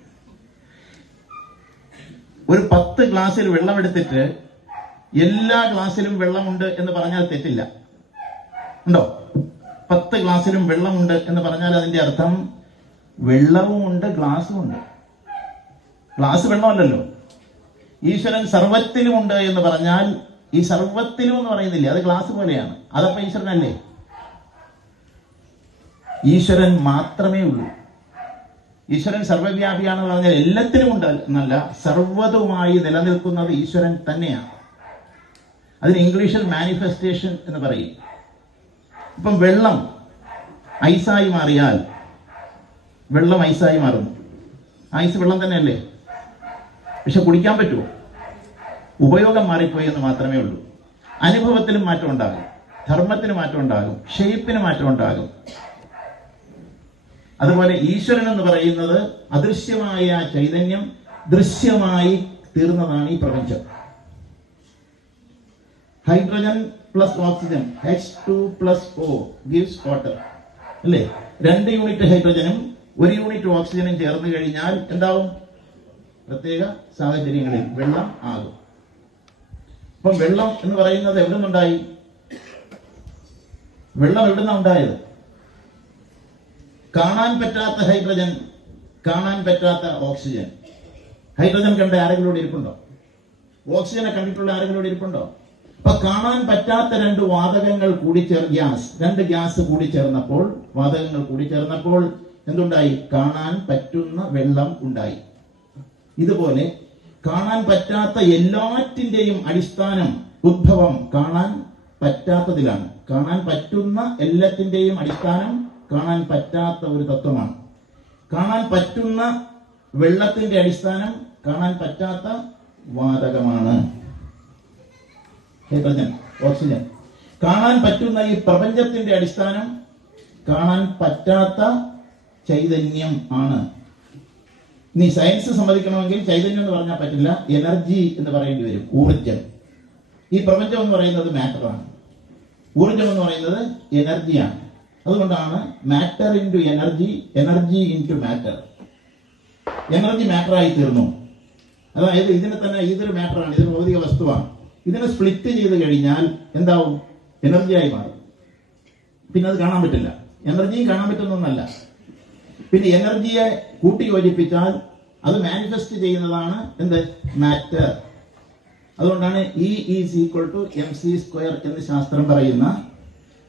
ഒരു 10 ഗ്ലാസ്സിൽ വെള്ളം എടുത്തിട്ട് എല്ലാ ഗ്ലാസ്സിലും വെള്ളമുണ്ട് എന്ന് പറഞ്ഞാൽ തെറ്റില്ല. ഉണ്ടോ? 10 ഗ്ലാസ്സിലും വെള്ളമുണ്ട് എന്ന് പറഞ്ഞാൽ അതിന്റെ അർത്ഥം വെള്ളവും ഉണ്ട്, ഗ്ലാസും ഉണ്ട്. ഗ്ലാസ് വെള്ളമല്ലല്ലോ. ഈശ്വരൻ സർവത്തിലുമുണ്ട് എന്ന് പറഞ്ഞാൽ ഈ സർവത്തിലും എന്ന് പറയുന്നില്ലേ, അത് ഗ്ലാസ് പോലെയാണ്. അതപ്പോ ഈശ്വരനല്ലേ? ഈശ്വരൻ മാത്രമേ ഉള്ളൂ. ഈശ്വരൻ സർവവ്യാപിയാണെന്ന് പറഞ്ഞാൽ എല്ലാത്തിലും ഉണ്ട് എന്നല്ല, സർവ്വതുമായി നിലനിൽക്കുന്നത് ഈശ്വരൻ തന്നെയാണ്. അതിന് ഇംഗ്ലീഷിൽ മാനിഫെസ്റ്റേഷൻ എന്ന് പറയും. ഇപ്പം വെള്ളം ഐസായി മാറിയാൽ വെള്ളം ഐസായി മാറുന്നു. ഐസ് വെള്ളം തന്നെയല്ലേ? പക്ഷെ കുടിക്കാൻ പറ്റുമോ? ഉപയോഗം മാറിപ്പോയി എന്ന് മാത്രമേ ഉള്ളൂ. അനുഭവത്തിലും മാറ്റം ഉണ്ടാകും, ധർമ്മത്തിന് മാറ്റം ഉണ്ടാകും, ഷേപ്പിന് മാറ്റം ഉണ്ടാകും. അതുപോലെ ഈശ്വരൻ എന്ന് പറയുന്നത് അദൃശ്യമായ ചൈതന്യം ദൃശ്യമായി തീർന്നതാണ് ഈ പ്രപഞ്ചം. Hydrogen plus oxygen H2+O gives water അല്ലേ? 2 യൂണിറ്റ് ഹൈഡ്രജനും 1 യൂണിറ്റ് ഓക്സിജനും ചേർന്ന് കഴിഞ്ഞാൽ എന്താവും? പ്രത്യേക സാഹചര്യങ്ങളിൽ വെള്ളം ആകും. അപ്പം വെള്ളം എന്ന് പറയുന്നത് എവിടെ നിന്നുണ്ടായി? വെള്ളം എവിടുന്നാ ഉണ്ടായത്? കാണാൻ പറ്റാത്ത ഹൈഡ്രജൻ, കാണാൻ പറ്റാത്ത ഓക്സിജൻ. ഹൈഡ്രജൻ കണ്ട ആരെങ്കിലും ഇവിടെ ഇരിപ്പുണ്ടോ? ഓക്സിജനെ കണ്ടിട്ടുള്ള ആരെങ്കിലും ഇവിടെ ഇരിപ്പുണ്ടോ? അപ്പൊ കാണാൻ പറ്റാത്ത രണ്ട് വാതകങ്ങൾ രണ്ട് ഗ്യാസ് കൂടിച്ചേർന്നപ്പോൾ, വാതകങ്ങൾ കൂടിച്ചേർന്നപ്പോൾ എന്തുണ്ടായി? കാണാൻ പറ്റുന്ന വെള്ളം ഉണ്ടായി. ഇതുപോലെ കാണാൻ പറ്റാത്ത എല്ലാറ്റിന്റെയും അടിസ്ഥാനം, ഉദ്ഭവം കാണാൻ പറ്റാത്തതിലാണ്. കാണാൻ പറ്റുന്ന എല്ലാത്തിന്റെയും അടിസ്ഥാനം കാണാൻ പറ്റാത്ത ഒരു തത്വമാണ്. കാണാൻ പറ്റുന്ന വെള്ളത്തിന്റെ അടിസ്ഥാനം കാണാൻ പറ്റാത്ത വാതകമാണ്, ഹൈഡ്രജൻ, ഓക്സിജൻ. കാണാൻ പറ്റുന്ന ഈ പ്രപഞ്ചത്തിന്റെ അടിസ്ഥാനം കാണാൻ പറ്റാത്ത ചൈതന്യം ആണ്. ഇനി സയൻസ് സമ്മതിക്കണമെങ്കിൽ ചൈതന്യം എന്ന് പറഞ്ഞാൽ പറ്റില്ല, എനർജി എന്ന് പറയേണ്ടി വരും, ഊർജം. ഈ പ്രപഞ്ചം എന്ന് പറയുന്നത് മാറ്ററാണ്, ഊർജം എന്ന് പറയുന്നത് എനർജിയാണ്. അതുകൊണ്ടാണ് matter into energy, energy into matter. Energy മാറ്ററായി തീർന്നു. അതായത് ഇതിനെ തന്നെ ഇതൊരു മാറ്ററാണ്, ഇതൊരു ഭൗതിക വസ്തുവാണ്. ഇതിനെ സ്പ്ലിറ്റ് ചെയ്ത് കഴിഞ്ഞാൽ എന്താവും? എനർജിയായി മാറും. പിന്നെ അത് കാണാൻ പറ്റില്ല. എനർജിയും കാണാൻ പറ്റുന്നൊന്നല്ല. പിന്നെ എനർജിയെ കൂട്ടി യോജിപ്പിച്ചാൽ അത് മാനിഫെസ്റ്റ് ചെയ്യുന്നതാണ് എന്ത്? മാറ്റർ. അതുകൊണ്ടാണ് E is equal to mc² എന്ന് ശാസ്ത്രം പറയുന്ന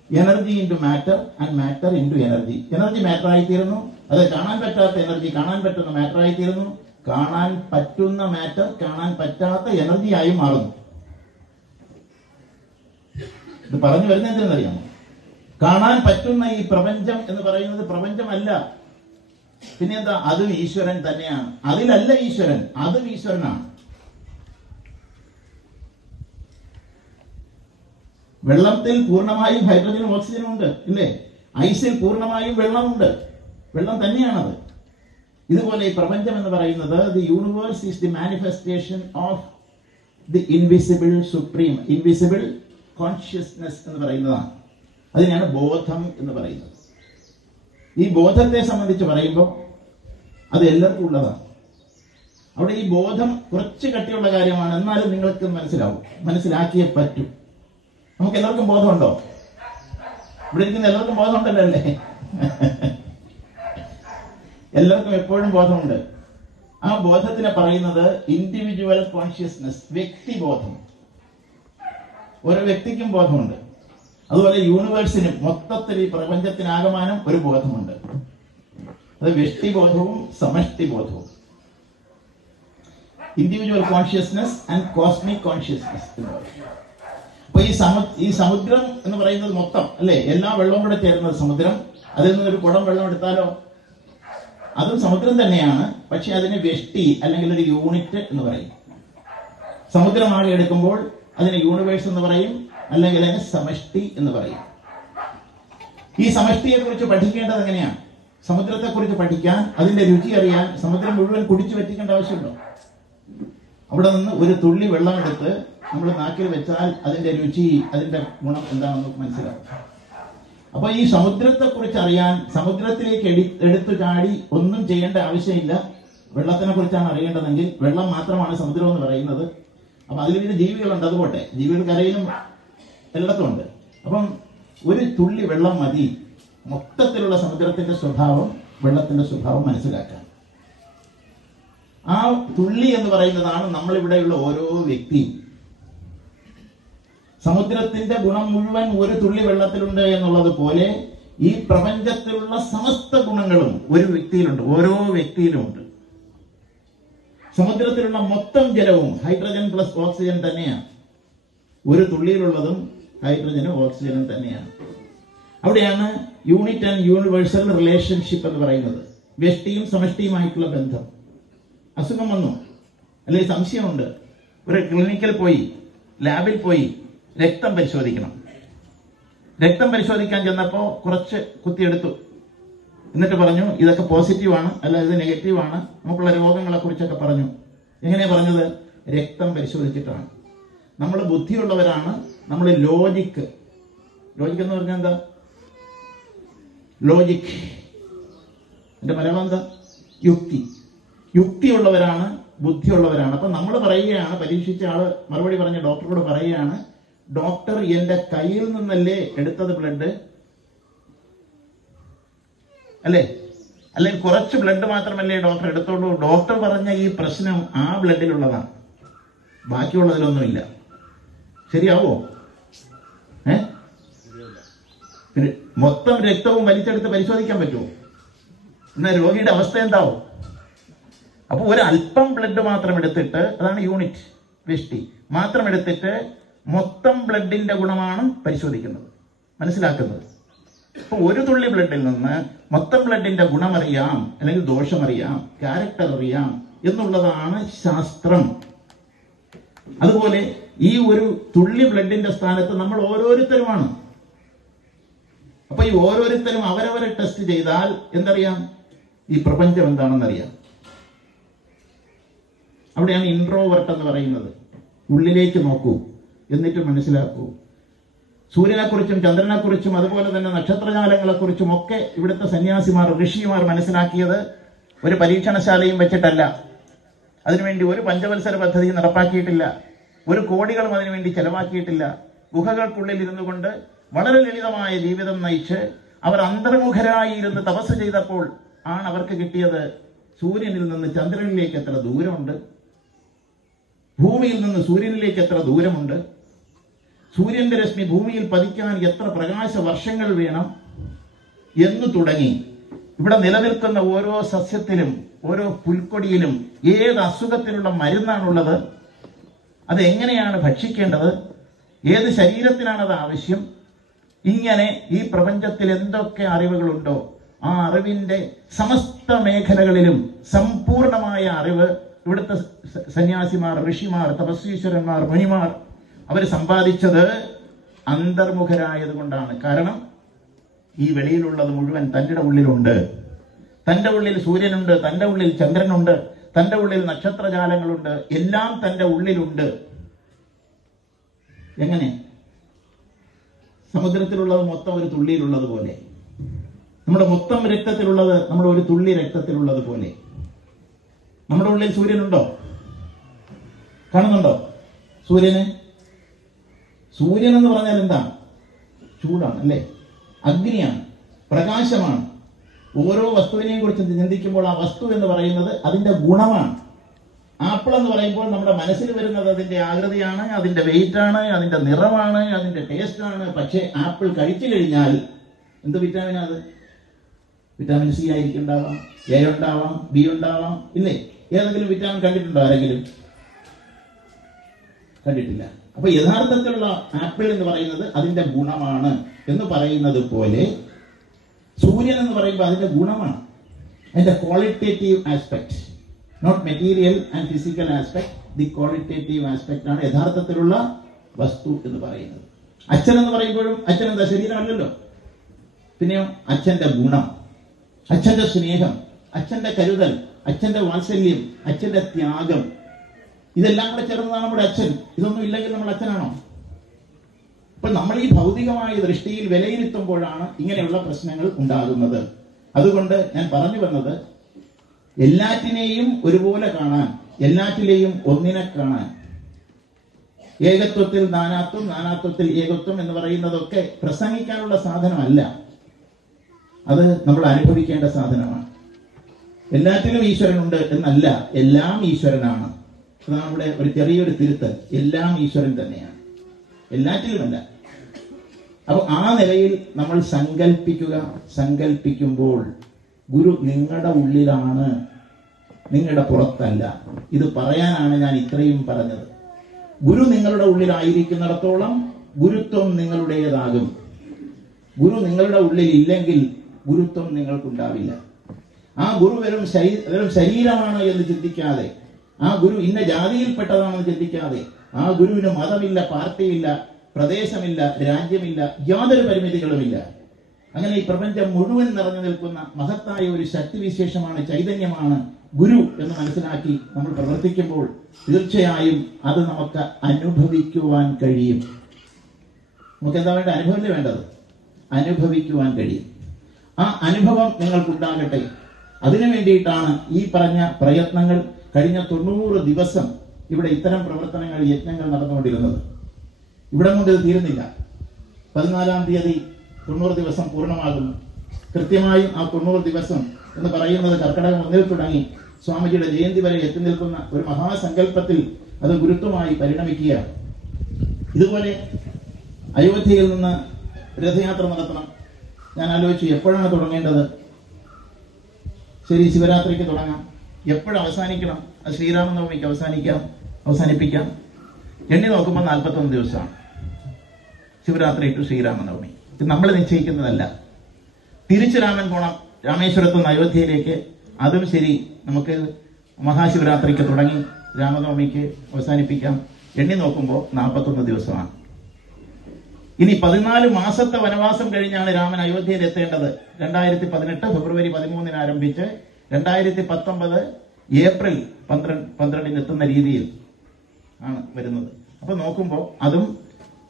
energy into matter and matter into energy. Energy matter ആയിത്തീരുന്നു, അത് കാണാൻ പറ്റാത്ത എനർജി കാണാൻ പറ്റുന്ന മാറ്റർ ആയിത്തീരുന്നു, കാണാൻ പറ്റുന്ന മാറ്റർ കാണാൻ പറ്റാത്ത എനർജിയായി മാറുന്നു. ഇത് പറഞ്ഞു വരുന്നത് എന്തിനെന്നറിയാമോ? കാണാൻ പറ്റുന്ന ഈ പ്രപഞ്ചം എന്ന് പറയുന്നത് പ്രപഞ്ചമല്ല, പിന്നെന്താ? അതും ഈശ്വരൻ തന്നെയാണ്. അതിലല്ല ഈശ്വരൻ, അതും ഈശ്വരനാണ്. വെള്ളത്തിൽ പൂർണ്ണമായും ഹൈഡ്രജനും ഓക്സിജനും ഉണ്ട്, ഇല്ലേ? ഐസിൽ പൂർണ്ണമായും വെള്ളമുണ്ട്, വെള്ളം തന്നെയാണത്. ഇതുപോലെ ഈ പ്രപഞ്ചം എന്ന് പറയുന്നത് the universe is the manifestation of the invisible supreme, invisible consciousness എന്ന് പറയുന്നതാണ്. അതിനെയാണ് ബോധം എന്ന് പറയുന്നത്. ഈ ബോധത്തെ സംബന്ധിച്ച് പറയുമ്പോൾ അത് എല്ലാവർക്കും ഉള്ളതാണ്. അവിടെ ഈ ബോധം കുറച്ച് കട്ടിയുള്ള കാര്യമാണ്, എന്നാലും നിങ്ങൾക്ക് മനസ്സിലാവും, മനസ്സിലാക്കിയേ പറ്റൂ. നമുക്ക് എല്ലാവർക്കും ബോധമുണ്ടോ? ഇവിടെ ഇരിക്കുന്ന എല്ലാവർക്കും ബോധമുണ്ടല്ലോ അല്ലേ? എല്ലാവർക്കും എപ്പോഴും ബോധമുണ്ട്. ആ ബോധത്തിനെ പറയുന്നത് ഇൻഡിവിജ്വൽ കോൺഷ്യസ്നെസ്, വ്യക്തിബോധം. ഓരോ വ്യക്തിക്കും ബോധമുണ്ട്. അതുപോലെ യൂണിവേഴ്സിനും മൊത്തത്തിൽ ഈ പ്രപഞ്ചത്തിനാകമാനം ഒരു ബോധമുണ്ട്. അത് വ്യക്തിബോധവും സമഷ്ടിബോധവും. Individual consciousness and cosmic consciousness എന്ന് പറയും. അപ്പൊ ഈ സമുദ്രം എന്ന് പറയുന്നത് മൊത്തം അല്ലെ, എല്ലാ വെള്ളവും കൂടെ ചേരുന്നത് സമുദ്രം. അതിൽ നിന്നൊരു കുടം വെള്ളം എടുത്താലോ അതും സമുദ്രം തന്നെയാണ്, പക്ഷെ അതിന് വ്യഷ്ടി അല്ലെങ്കിൽ ഒരു യൂണിറ്റ് എന്ന് പറയും. സമുദ്രമാകെ എടുക്കുമ്പോൾ അതിന് യൂണിവേഴ്സ് എന്ന് പറയും, അല്ലെങ്കിൽ അതിന് സമഷ്ടി എന്ന് പറയും. ഈ സമഷ്ടിയെ കുറിച്ച് പഠിക്കേണ്ടത് എങ്ങനെയാണ്? സമുദ്രത്തെ കുറിച്ച് പഠിക്കാൻ, അതിന്റെ രുചി അറിയാൻ സമുദ്രം മുഴുവൻ കുടിച്ചു പറ്റിക്കേണ്ട ആവശ്യമുണ്ടോ? അവിടെ നിന്ന് ഒരു തുള്ളി വെള്ളം എടുത്ത് നമ്മൾ നാക്കിൽ വെച്ചാൽ അതിന്റെ രുചി, അതിന്റെ ഗുണം എന്താണെന്ന് മനസ്സിലാവും. അപ്പൊ ഈ സമുദ്രത്തെ കുറിച്ച് അറിയാൻ സമുദ്രത്തിലേക്ക് എടുത്തു ചാടി ഒന്നും ചെയ്യേണ്ട ആവശ്യമില്ല. വെള്ളത്തിനെ കുറിച്ചാണ് അറിയേണ്ടതെങ്കിൽ വെള്ളം മാത്രമാണ് സമുദ്രം എന്ന് പറയുന്നത്. അപ്പൊ അതിൽ പിന്നെ ജീവികളുണ്ട്, അതുപോട്ടെ, ജീവികൾ കരയിലും എല്ലാത്തും ഉണ്ട്. അപ്പം ഒരു തുള്ളി വെള്ളം മതി മൊത്തത്തിലുള്ള സമുദ്രത്തിന്റെ സ്വഭാവം, വെള്ളത്തിന്റെ സ്വഭാവം മനസ്സിലാക്കാൻ. ആ തുള്ളി എന്ന് പറയുന്നതാണ് നമ്മളിവിടെയുള്ള ഓരോ വ്യക്തിയും. സമുദ്രത്തിന്റെ ഗുണം മുഴുവൻ ഒരു തുള്ളി വെള്ളത്തിലുണ്ട് എന്നുള്ളത് പോലെ ഈ പ്രപഞ്ചത്തിലുള്ള സമസ്ത ഗുണങ്ങളും ഒരു വ്യക്തിയിലുണ്ട്, ഓരോ വ്യക്തിയിലുമുണ്ട്. സമുദ്രത്തിലുള്ള മൊത്തം ജലവും ഹൈഡ്രജൻ പ്ലസ് ഓക്സിജൻ തന്നെയാണ്. ഒരു തുള്ളിയിലുള്ളതും ഹൈഡ്രജനും ഓക്സിജനും തന്നെയാണ്. അവിടെയാണ് യൂണിറ്റ് ആൻഡ് യൂണിവേഴ്സൽ റിലേഷൻഷിപ്പ് എന്ന് പറയുന്നത്. വ്യഷ്ടിയും സമഷ്ടിയുമായിട്ടുള്ള ബന്ധം. അസുഖം വന്നു, അല്ലെങ്കിൽ സംശയമുണ്ട്, ഒരു ക്ലിനിക്കിൽ പോയി, ലാബിൽ പോയി രക്തം പരിശോധിക്കണം. രക്തം പരിശോധിക്കാൻ ചെന്നപ്പോ കുറച്ച് കുത്തിയെടുത്തു, എന്നിട്ട് പറഞ്ഞു ഇതൊക്കെ പോസിറ്റീവാണ്, അല്ല ഇത് നെഗറ്റീവാണ്, നമുക്കുള്ള രോഗങ്ങളെ കുറിച്ചൊക്കെ പറഞ്ഞു. എങ്ങനെയാ പറഞ്ഞത്? രക്തം പരിശോധിച്ചിട്ടാണ്. നമ്മൾ ബുദ്ധിയുള്ളവരാണ്, നമ്മൾ ലോജിക്ക് എന്ന് പറഞ്ഞാൽ എന്താ? ലോജിക്, എന്റെ മലയാളം എന്താ? യുക്തിയുള്ളവരാണ് ബുദ്ധിയുള്ളവരാണ്. അപ്പൊ നമ്മൾ പറയുകയാണ്, പരീക്ഷിച്ച ആള് മറുപടി പറഞ്ഞ ഡോക്ടറോട് പറയുകയാണ്, ഡോക്ടർ എന്റെ കയ്യിൽ നിന്നല്ലേ എടുത്തത് ബ്ലഡ്, അല്ലേ? അല്ലെങ്കിൽ കുറച്ച് ബ്ലഡ് മാത്രമല്ലേ ഡോക്ടർ എടുത്തോളൂ? ഡോക്ടർ പറഞ്ഞ ഈ പ്രശ്നം ആ ബ്ലഡിലുള്ളതാണ്, ബാക്കിയുള്ളതിലൊന്നുമില്ല. ശരിയാവോ? പിന്നെ മൊത്തം രക്തവും വലിച്ചെടുത്ത് പരിശോധിക്കാൻ പറ്റുമോ? എന്നാൽ രോഗിയുടെ അവസ്ഥ എന്താവും? അപ്പൊ ഒരു അല്പം ബ്ലഡ് മാത്രം എടുത്തിട്ട്, അതാണ് യൂണിറ്റ് വെഷ്ടി മാത്രം എടുത്തിട്ട് മൊത്തം ബ്ലഡിന്റെ ഗുണമാണ് പരിശോധിക്കുന്നത്, മനസ്സിലാക്കുന്നത്. ഇപ്പൊ ഒരു തുള്ളി ബ്ലഡിൽ നിന്ന് മൊത്തം ബ്ലഡിന്റെ ഗുണമറിയാം, അല്ലെങ്കിൽ ദോഷമറിയാം, ക്യാരക്ടർ അറിയാം എന്നുള്ളതാണ് ശാസ്ത്രം. അതുപോലെ ഈ ഒരു തുള്ളി ബ്ലഡിന്റെ സ്ഥാനത്ത് നമ്മൾ ഓരോരുത്തരുമാണ്. അപ്പൊ ഈ ഓരോരുത്തരും അവരവരെ ടെസ്റ്റ് ചെയ്താൽ എന്തറിയാം? ഈ പ്രപഞ്ചം എന്താണെന്നറിയാം. അവിടെയാണ് ഇൻട്രോവേർട്ട് എന്ന് പറയുന്നത്. ഉള്ളിലേക്ക് നോക്കൂ, എന്നിട്ട് മനസ്സിലാക്കൂ. സൂര്യനെക്കുറിച്ചും ചന്ദ്രനെക്കുറിച്ചും അതുപോലെ തന്നെ നക്ഷത്രജാലങ്ങളെക്കുറിച്ചും ഒക്കെ ഇവിടുത്തെ സന്യാസിമാർ, ഋഷിമാർ മനസ്സിലാക്കിയത് ഒരു പരീക്ഷണശാലയും വെച്ചിട്ടല്ല. അതിനുവേണ്ടി ഒരു പഞ്ചവത്സര പദ്ധതി നടപ്പാക്കിയിട്ടില്ല, ഒരു കോടികളും അതിനുവേണ്ടി ചെലവാക്കിയിട്ടില്ല. ഗുഹകൾക്കുള്ളിൽ ഇരുന്നു കൊണ്ട് വളരെ ലളിതമായ ജീവിതം നയിച്ച് അവർ അന്തർമുഖരായി ഇരുന്ന് തപസ് ചെയ്തപ്പോൾ ആണ് അവർക്ക് കിട്ടിയത് സൂര്യനിൽ നിന്ന് ചന്ദ്രനിലേക്ക് എത്ര ദൂരമുണ്ട്, ഭൂമിയിൽ നിന്ന് സൂര്യനിലേക്ക് എത്ര ദൂരമുണ്ട്, സൂര്യന്റെ രശ്മി ഭൂമിയിൽ പതിക്കാൻ എത്ര പ്രകാശ വർഷങ്ങൾ വേണം എന്ന് തുടങ്ങി ഇവിടെ നിലനിൽക്കുന്ന ഓരോ സസ്യത്തിലും ഓരോ പുൽക്കൊടിയിലും ഏത് അസുഖത്തിനുള്ള മരുന്നാണുള്ളത്, അത് എങ്ങനെയാണ് ഭക്ഷിക്കേണ്ടത്, ഏത് ശരീരത്തിനാണത് ആവശ്യം, ഇങ്ങനെ ഈ പ്രപഞ്ചത്തിൽ എന്തൊക്കെ അറിവുകളുണ്ടോ ആ അറിവിന്റെ സമസ്ത മേഖലകളിലും സമ്പൂർണമായ അറിവ് ഇവിടുത്തെ സന്യാസിമാർ, ഋഷിമാർ, തപസ്വീശ്വരന്മാർ, മുനിമാർ അവർ സമ്പാദിച്ചത് അന്തർമുഖരായത് കൊണ്ടാണ്. കാരണം ഈ വെളിയിലുള്ളത് മുഴുവൻ തന്റെ ഉള്ളിലുണ്ട്. തന്റെ ഉള്ളിൽ സൂര്യനുണ്ട്, തന്റെ ഉള്ളിൽ ചന്ദ്രനുണ്ട്, തന്റെ ഉള്ളിൽ നക്ഷത്രജാലങ്ങളുണ്ട്, എല്ലാം തന്റെ ഉള്ളിലുണ്ട്. എങ്ങനെ? സമുദ്രത്തിലുള്ളത് മൊത്തം ഒരു തുള്ളിയിലുള്ളത് പോലെ, നമ്മുടെ മൊത്തം രക്തത്തിലുള്ളത് നമ്മുടെ ഒരു തുള്ളി രക്തത്തിലുള്ളത് പോലെ. നമ്മുടെ ഉള്ളിൽ സൂര്യനുണ്ടോ? കാണുന്നുണ്ടോ സൂര്യന്? സൂര്യൻ എന്ന് പറഞ്ഞാൽ എന്താണ്? ചൂടാണ്, അല്ലേ? അഗ്നിയാണ്, പ്രകാശമാണ്. ഓരോ വസ്തുവിനെയും കുറിച്ച് ചിന്തിക്കുമ്പോൾ ആ വസ്തു എന്ന് പറയുന്നത് അതിന്റെ ഗുണമാണ്. ആപ്പിൾ എന്ന് പറയുമ്പോൾ നമ്മുടെ മനസ്സിൽ വരുന്നത് അതിന്റെ ആകൃതിയാണ്, അതിന്റെ വെയിറ്റ് ആണ്, അതിന്റെ നിറമാണ്, അതിന്റെ ടേസ്റ്റ് ആണ്. പക്ഷേ ആപ്പിൾ കഴിച്ചു കഴിഞ്ഞാൽ എന്ത് വിറ്റാമിൻ? അത് വിറ്റാമിൻ സി ആയിരിക്കും ഉണ്ടാവാം, എ ഉണ്ടാവാം, ബി ഉണ്ടാവാം, ഇല്ലേ? ഏതെങ്കിലും വിറ്റാമിൻ കണ്ടിട്ടുണ്ടോ ആരെങ്കിലും? കണ്ടിട്ടില്ല. അപ്പൊ യഥാർത്ഥത്തിലുള്ള ആപ്പിൾ എന്ന് പറയുന്നത് അതിന്റെ ഗുണമാണ് എന്ന് പറയുന്നത് പോലെ സൂര്യൻ എന്ന് പറയുമ്പോൾ അതിന്റെ ഗുണമാണ്, അതിന്റെ qualitative aspect, not material and physical aspect. The qualitative aspect ആണ് യഥാർത്ഥത്തിലുള്ള വസ്തു എന്ന് പറയുന്നത്. അച്ഛൻ എന്ന് പറയുമ്പോഴും അച്ഛൻ എന്താ? ശരീരമല്ലല്ലോ. പിന്നെയോ അച്ഛന്റെ ഗുണം, അച്ഛന്റെ സ്നേഹം, അച്ഛന്റെ കരുതൽ, അച്ഛന്റെ വാത്സല്യം, അച്ഛന്റെ ത്യാഗം, ഇതെല്ലാം കൂടെ ചേർന്നതാണ് നമ്മുടെ അച്ഛൻ. ഇതൊന്നും ഇല്ലെങ്കിൽ നമ്മൾ അച്ഛനാണോ? അപ്പൊ നമ്മൾ ഈ ഭൗതികമായ ദൃഷ്ടിയിൽ വിലയിരുത്തുമ്പോഴാണ് ഇങ്ങനെയുള്ള പ്രശ്നങ്ങൾ ഉണ്ടാകുന്നത്. അതുകൊണ്ട് ഞാൻ പറഞ്ഞു വന്നത്, എല്ലാറ്റിനെയും ഒരുപോലെ കാണാൻ, എല്ലാറ്റിലെയും ഒന്നിനെ കാണാൻ. ഏകത്വത്തിൽ നാനാത്വം, നാനാത്വത്തിൽ ഏകത്വം എന്ന് പറയുന്നതൊക്കെ പ്രസംഗിക്കാനുള്ള സാധനമല്ല, അത് നമ്മൾ അനുഭവിക്കേണ്ട സാധനമാണ്. എല്ലാറ്റിലും ഈശ്വരനുണ്ട് എന്നല്ല, എല്ലാം ഈശ്വരനാണ്. അതാണ് ഇവിടെ ഒരു ചെറിയൊരു തിരുത്തൽ. എല്ലാം ഈശ്വരൻ തന്നെയാണ്, എല്ലാറ്റിലുമല്ല. അപ്പൊ ആ നിലയിൽ നമ്മൾ സങ്കല്പിക്കുമ്പോൾ ഗുരു നിങ്ങളുടെ ഉള്ളിലാണ്, നിങ്ങളുടെ പുറത്തല്ല. ഇത് പറയാനാണ് ഞാൻ ഇത്രയും പറഞ്ഞത്. ഗുരു നിങ്ങളുടെ ഉള്ളിലായിരിക്കുന്നിടത്തോളം ഗുരുത്വം നിങ്ങളുടേതാകും. ഗുരു നിങ്ങളുടെ ഉള്ളിൽ ഇല്ലെങ്കിൽ ഗുരുത്വം നിങ്ങൾക്കുണ്ടാവില്ല. ആ ഗുരു വെറും ശരീരമാണ് എന്ന് ചിന്തിക്കാതെ, ആ ഗുരു ഇന്ന ജാതിയിൽപ്പെട്ടതാണെന്ന് ചിന്തിക്കാതെ, ആ ഗുരുവിന് മതമില്ല, പാർട്ടിയില്ല, പ്രദേശമില്ല, രാജ്യമില്ല, യാതൊരു പരിമിതികളുമില്ല. അങ്ങനെ ഈ പ്രപഞ്ചം മുഴുവൻ നിറഞ്ഞു നിൽക്കുന്ന മഹത്തായ ഒരു ശക്തിവിശേഷമാണ്, ചൈതന്യമാണ് ഗുരു എന്ന് മനസ്സിലാക്കി നമ്മൾ പ്രവർത്തിക്കുമ്പോൾ തീർച്ചയായും അത് നമുക്ക് അനുഭവിക്കുവാൻ കഴിയും. നമുക്ക് എന്താ വേണ്ട? അനുഭവമല്ലേ വേണ്ടത്? അനുഭവിക്കുവാൻ കഴിയും. ആ അനുഭവം നിങ്ങൾക്കുണ്ടാകട്ടെ. അതിനു വേണ്ടിയിട്ടാണ് ഈ പറഞ്ഞ പ്രയത്നങ്ങൾ. കഴിഞ്ഞ 90 ദിവസം ഇവിടെ ഇത്തരം പ്രവർത്തനങ്ങൾ, യജ്ഞങ്ങൾ നടന്നുകൊണ്ടിരുന്നത്. ഇവിടെ കൊണ്ട് ഇത് തീരുന്നില്ല. 14-ാം തീയതി 90 ദിവസം പൂർണ്ണമാകുന്നു. കൃത്യമായും ആ 90 ദിവസം എന്ന് പറയുന്നത് കർക്കിടകം 1 തുടങ്ങി സ്വാമിജിയുടെ ജയന്തി വരെ എത്തി നിൽക്കുന്ന ഒരു മഹാസങ്കല്പത്തിൽ അത് ഗുരുത്വമായി പരിണമിക്കുകയാണ്. ഇതുപോലെ അയോധ്യയിൽ നിന്ന് രഥയാത്ര നടത്തണം. ഞാൻ ആലോചിച്ചു, എപ്പോഴാണ് തുടങ്ങേണ്ടത്? ശരി, ശിവരാത്രിക്ക് തുടങ്ങാം. എപ്പോഴും അവസാനിക്കണം? അത് ശ്രീരാമനവമിക്ക് അവസാനിപ്പിക്കാം. എണ്ണി നോക്കുമ്പോൾ 41 ദിവസമാണ് ശിവരാത്രി ടു ശ്രീരാമനവമി. ഇത് നമ്മൾ നിശ്ചയിക്കുന്നതല്ല. തിരിച്ചു രാമൻ പോണം രാമേശ്വരത്തു നിന്ന് അയോധ്യയിലേക്ക്. അതും ശരി, നമുക്ക് മഹാശിവരാത്രിക്ക് തുടങ്ങി രാമനവമിക്ക് അവസാനിപ്പിക്കാം. എണ്ണി നോക്കുമ്പോൾ 41 ദിവസമാണ്. ഇനി 14 മാസത്തെ വനവാസം കഴിഞ്ഞാണ് രാമൻ അയോധ്യയിൽ എത്തേണ്ടത്. 2018 ഫെബ്രുവരി 13 ആരംഭിച്ച് 2019 ഏപ്രിൽ 12 എത്തുന്ന രീതിയിൽ ആണ് വരുന്നത്. അപ്പൊ നോക്കുമ്പോൾ അതും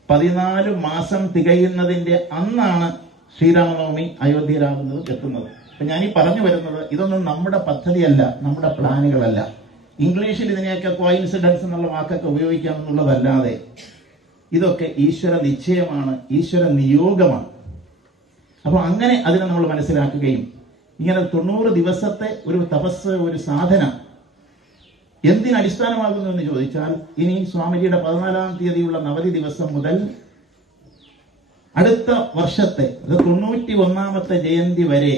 14 മാസം തികയുന്നതിന്റെ അന്നാണ് ശ്രീരാമനവമി അയോധ്യയിലാകുന്നത്, എത്തുന്നത്. അപ്പൊ ഞാനീ പറഞ്ഞു വരുന്നത്, ഇതൊന്നും നമ്മുടെ പദ്ധതിയല്ല, നമ്മുടെ പ്ലാനുകളല്ല. ഇംഗ്ലീഷിൽ ഇതിനെയൊക്കെ കോയിൻസിഡൻസ് എന്നുള്ള വാക്കൊക്കെ ഉപയോഗിക്കാമെന്നുള്ളതല്ലാതെ ഇതൊക്കെ ഈശ്വര നിശ്ചയമാണ്, ഈശ്വര നിയോഗമാണ്. അപ്പൊ അങ്ങനെ അതിനെ നമ്മൾ മനസ്സിലാക്കുകയും ഇങ്ങനെ 90 ദിവസത്തെ ഒരു തപസ്, ഒരു സാധന എന്തിനടിസ്ഥാനമാകുന്നു എന്ന് ചോദിച്ചാൽ, ഇനി സ്വാമിജിയുടെ 14-ാം തീയതിയുള്ള നവതി ദിവസം മുതൽ അടുത്ത വർഷത്തെ 91-ാമത്തെ ജയന്തി വരെ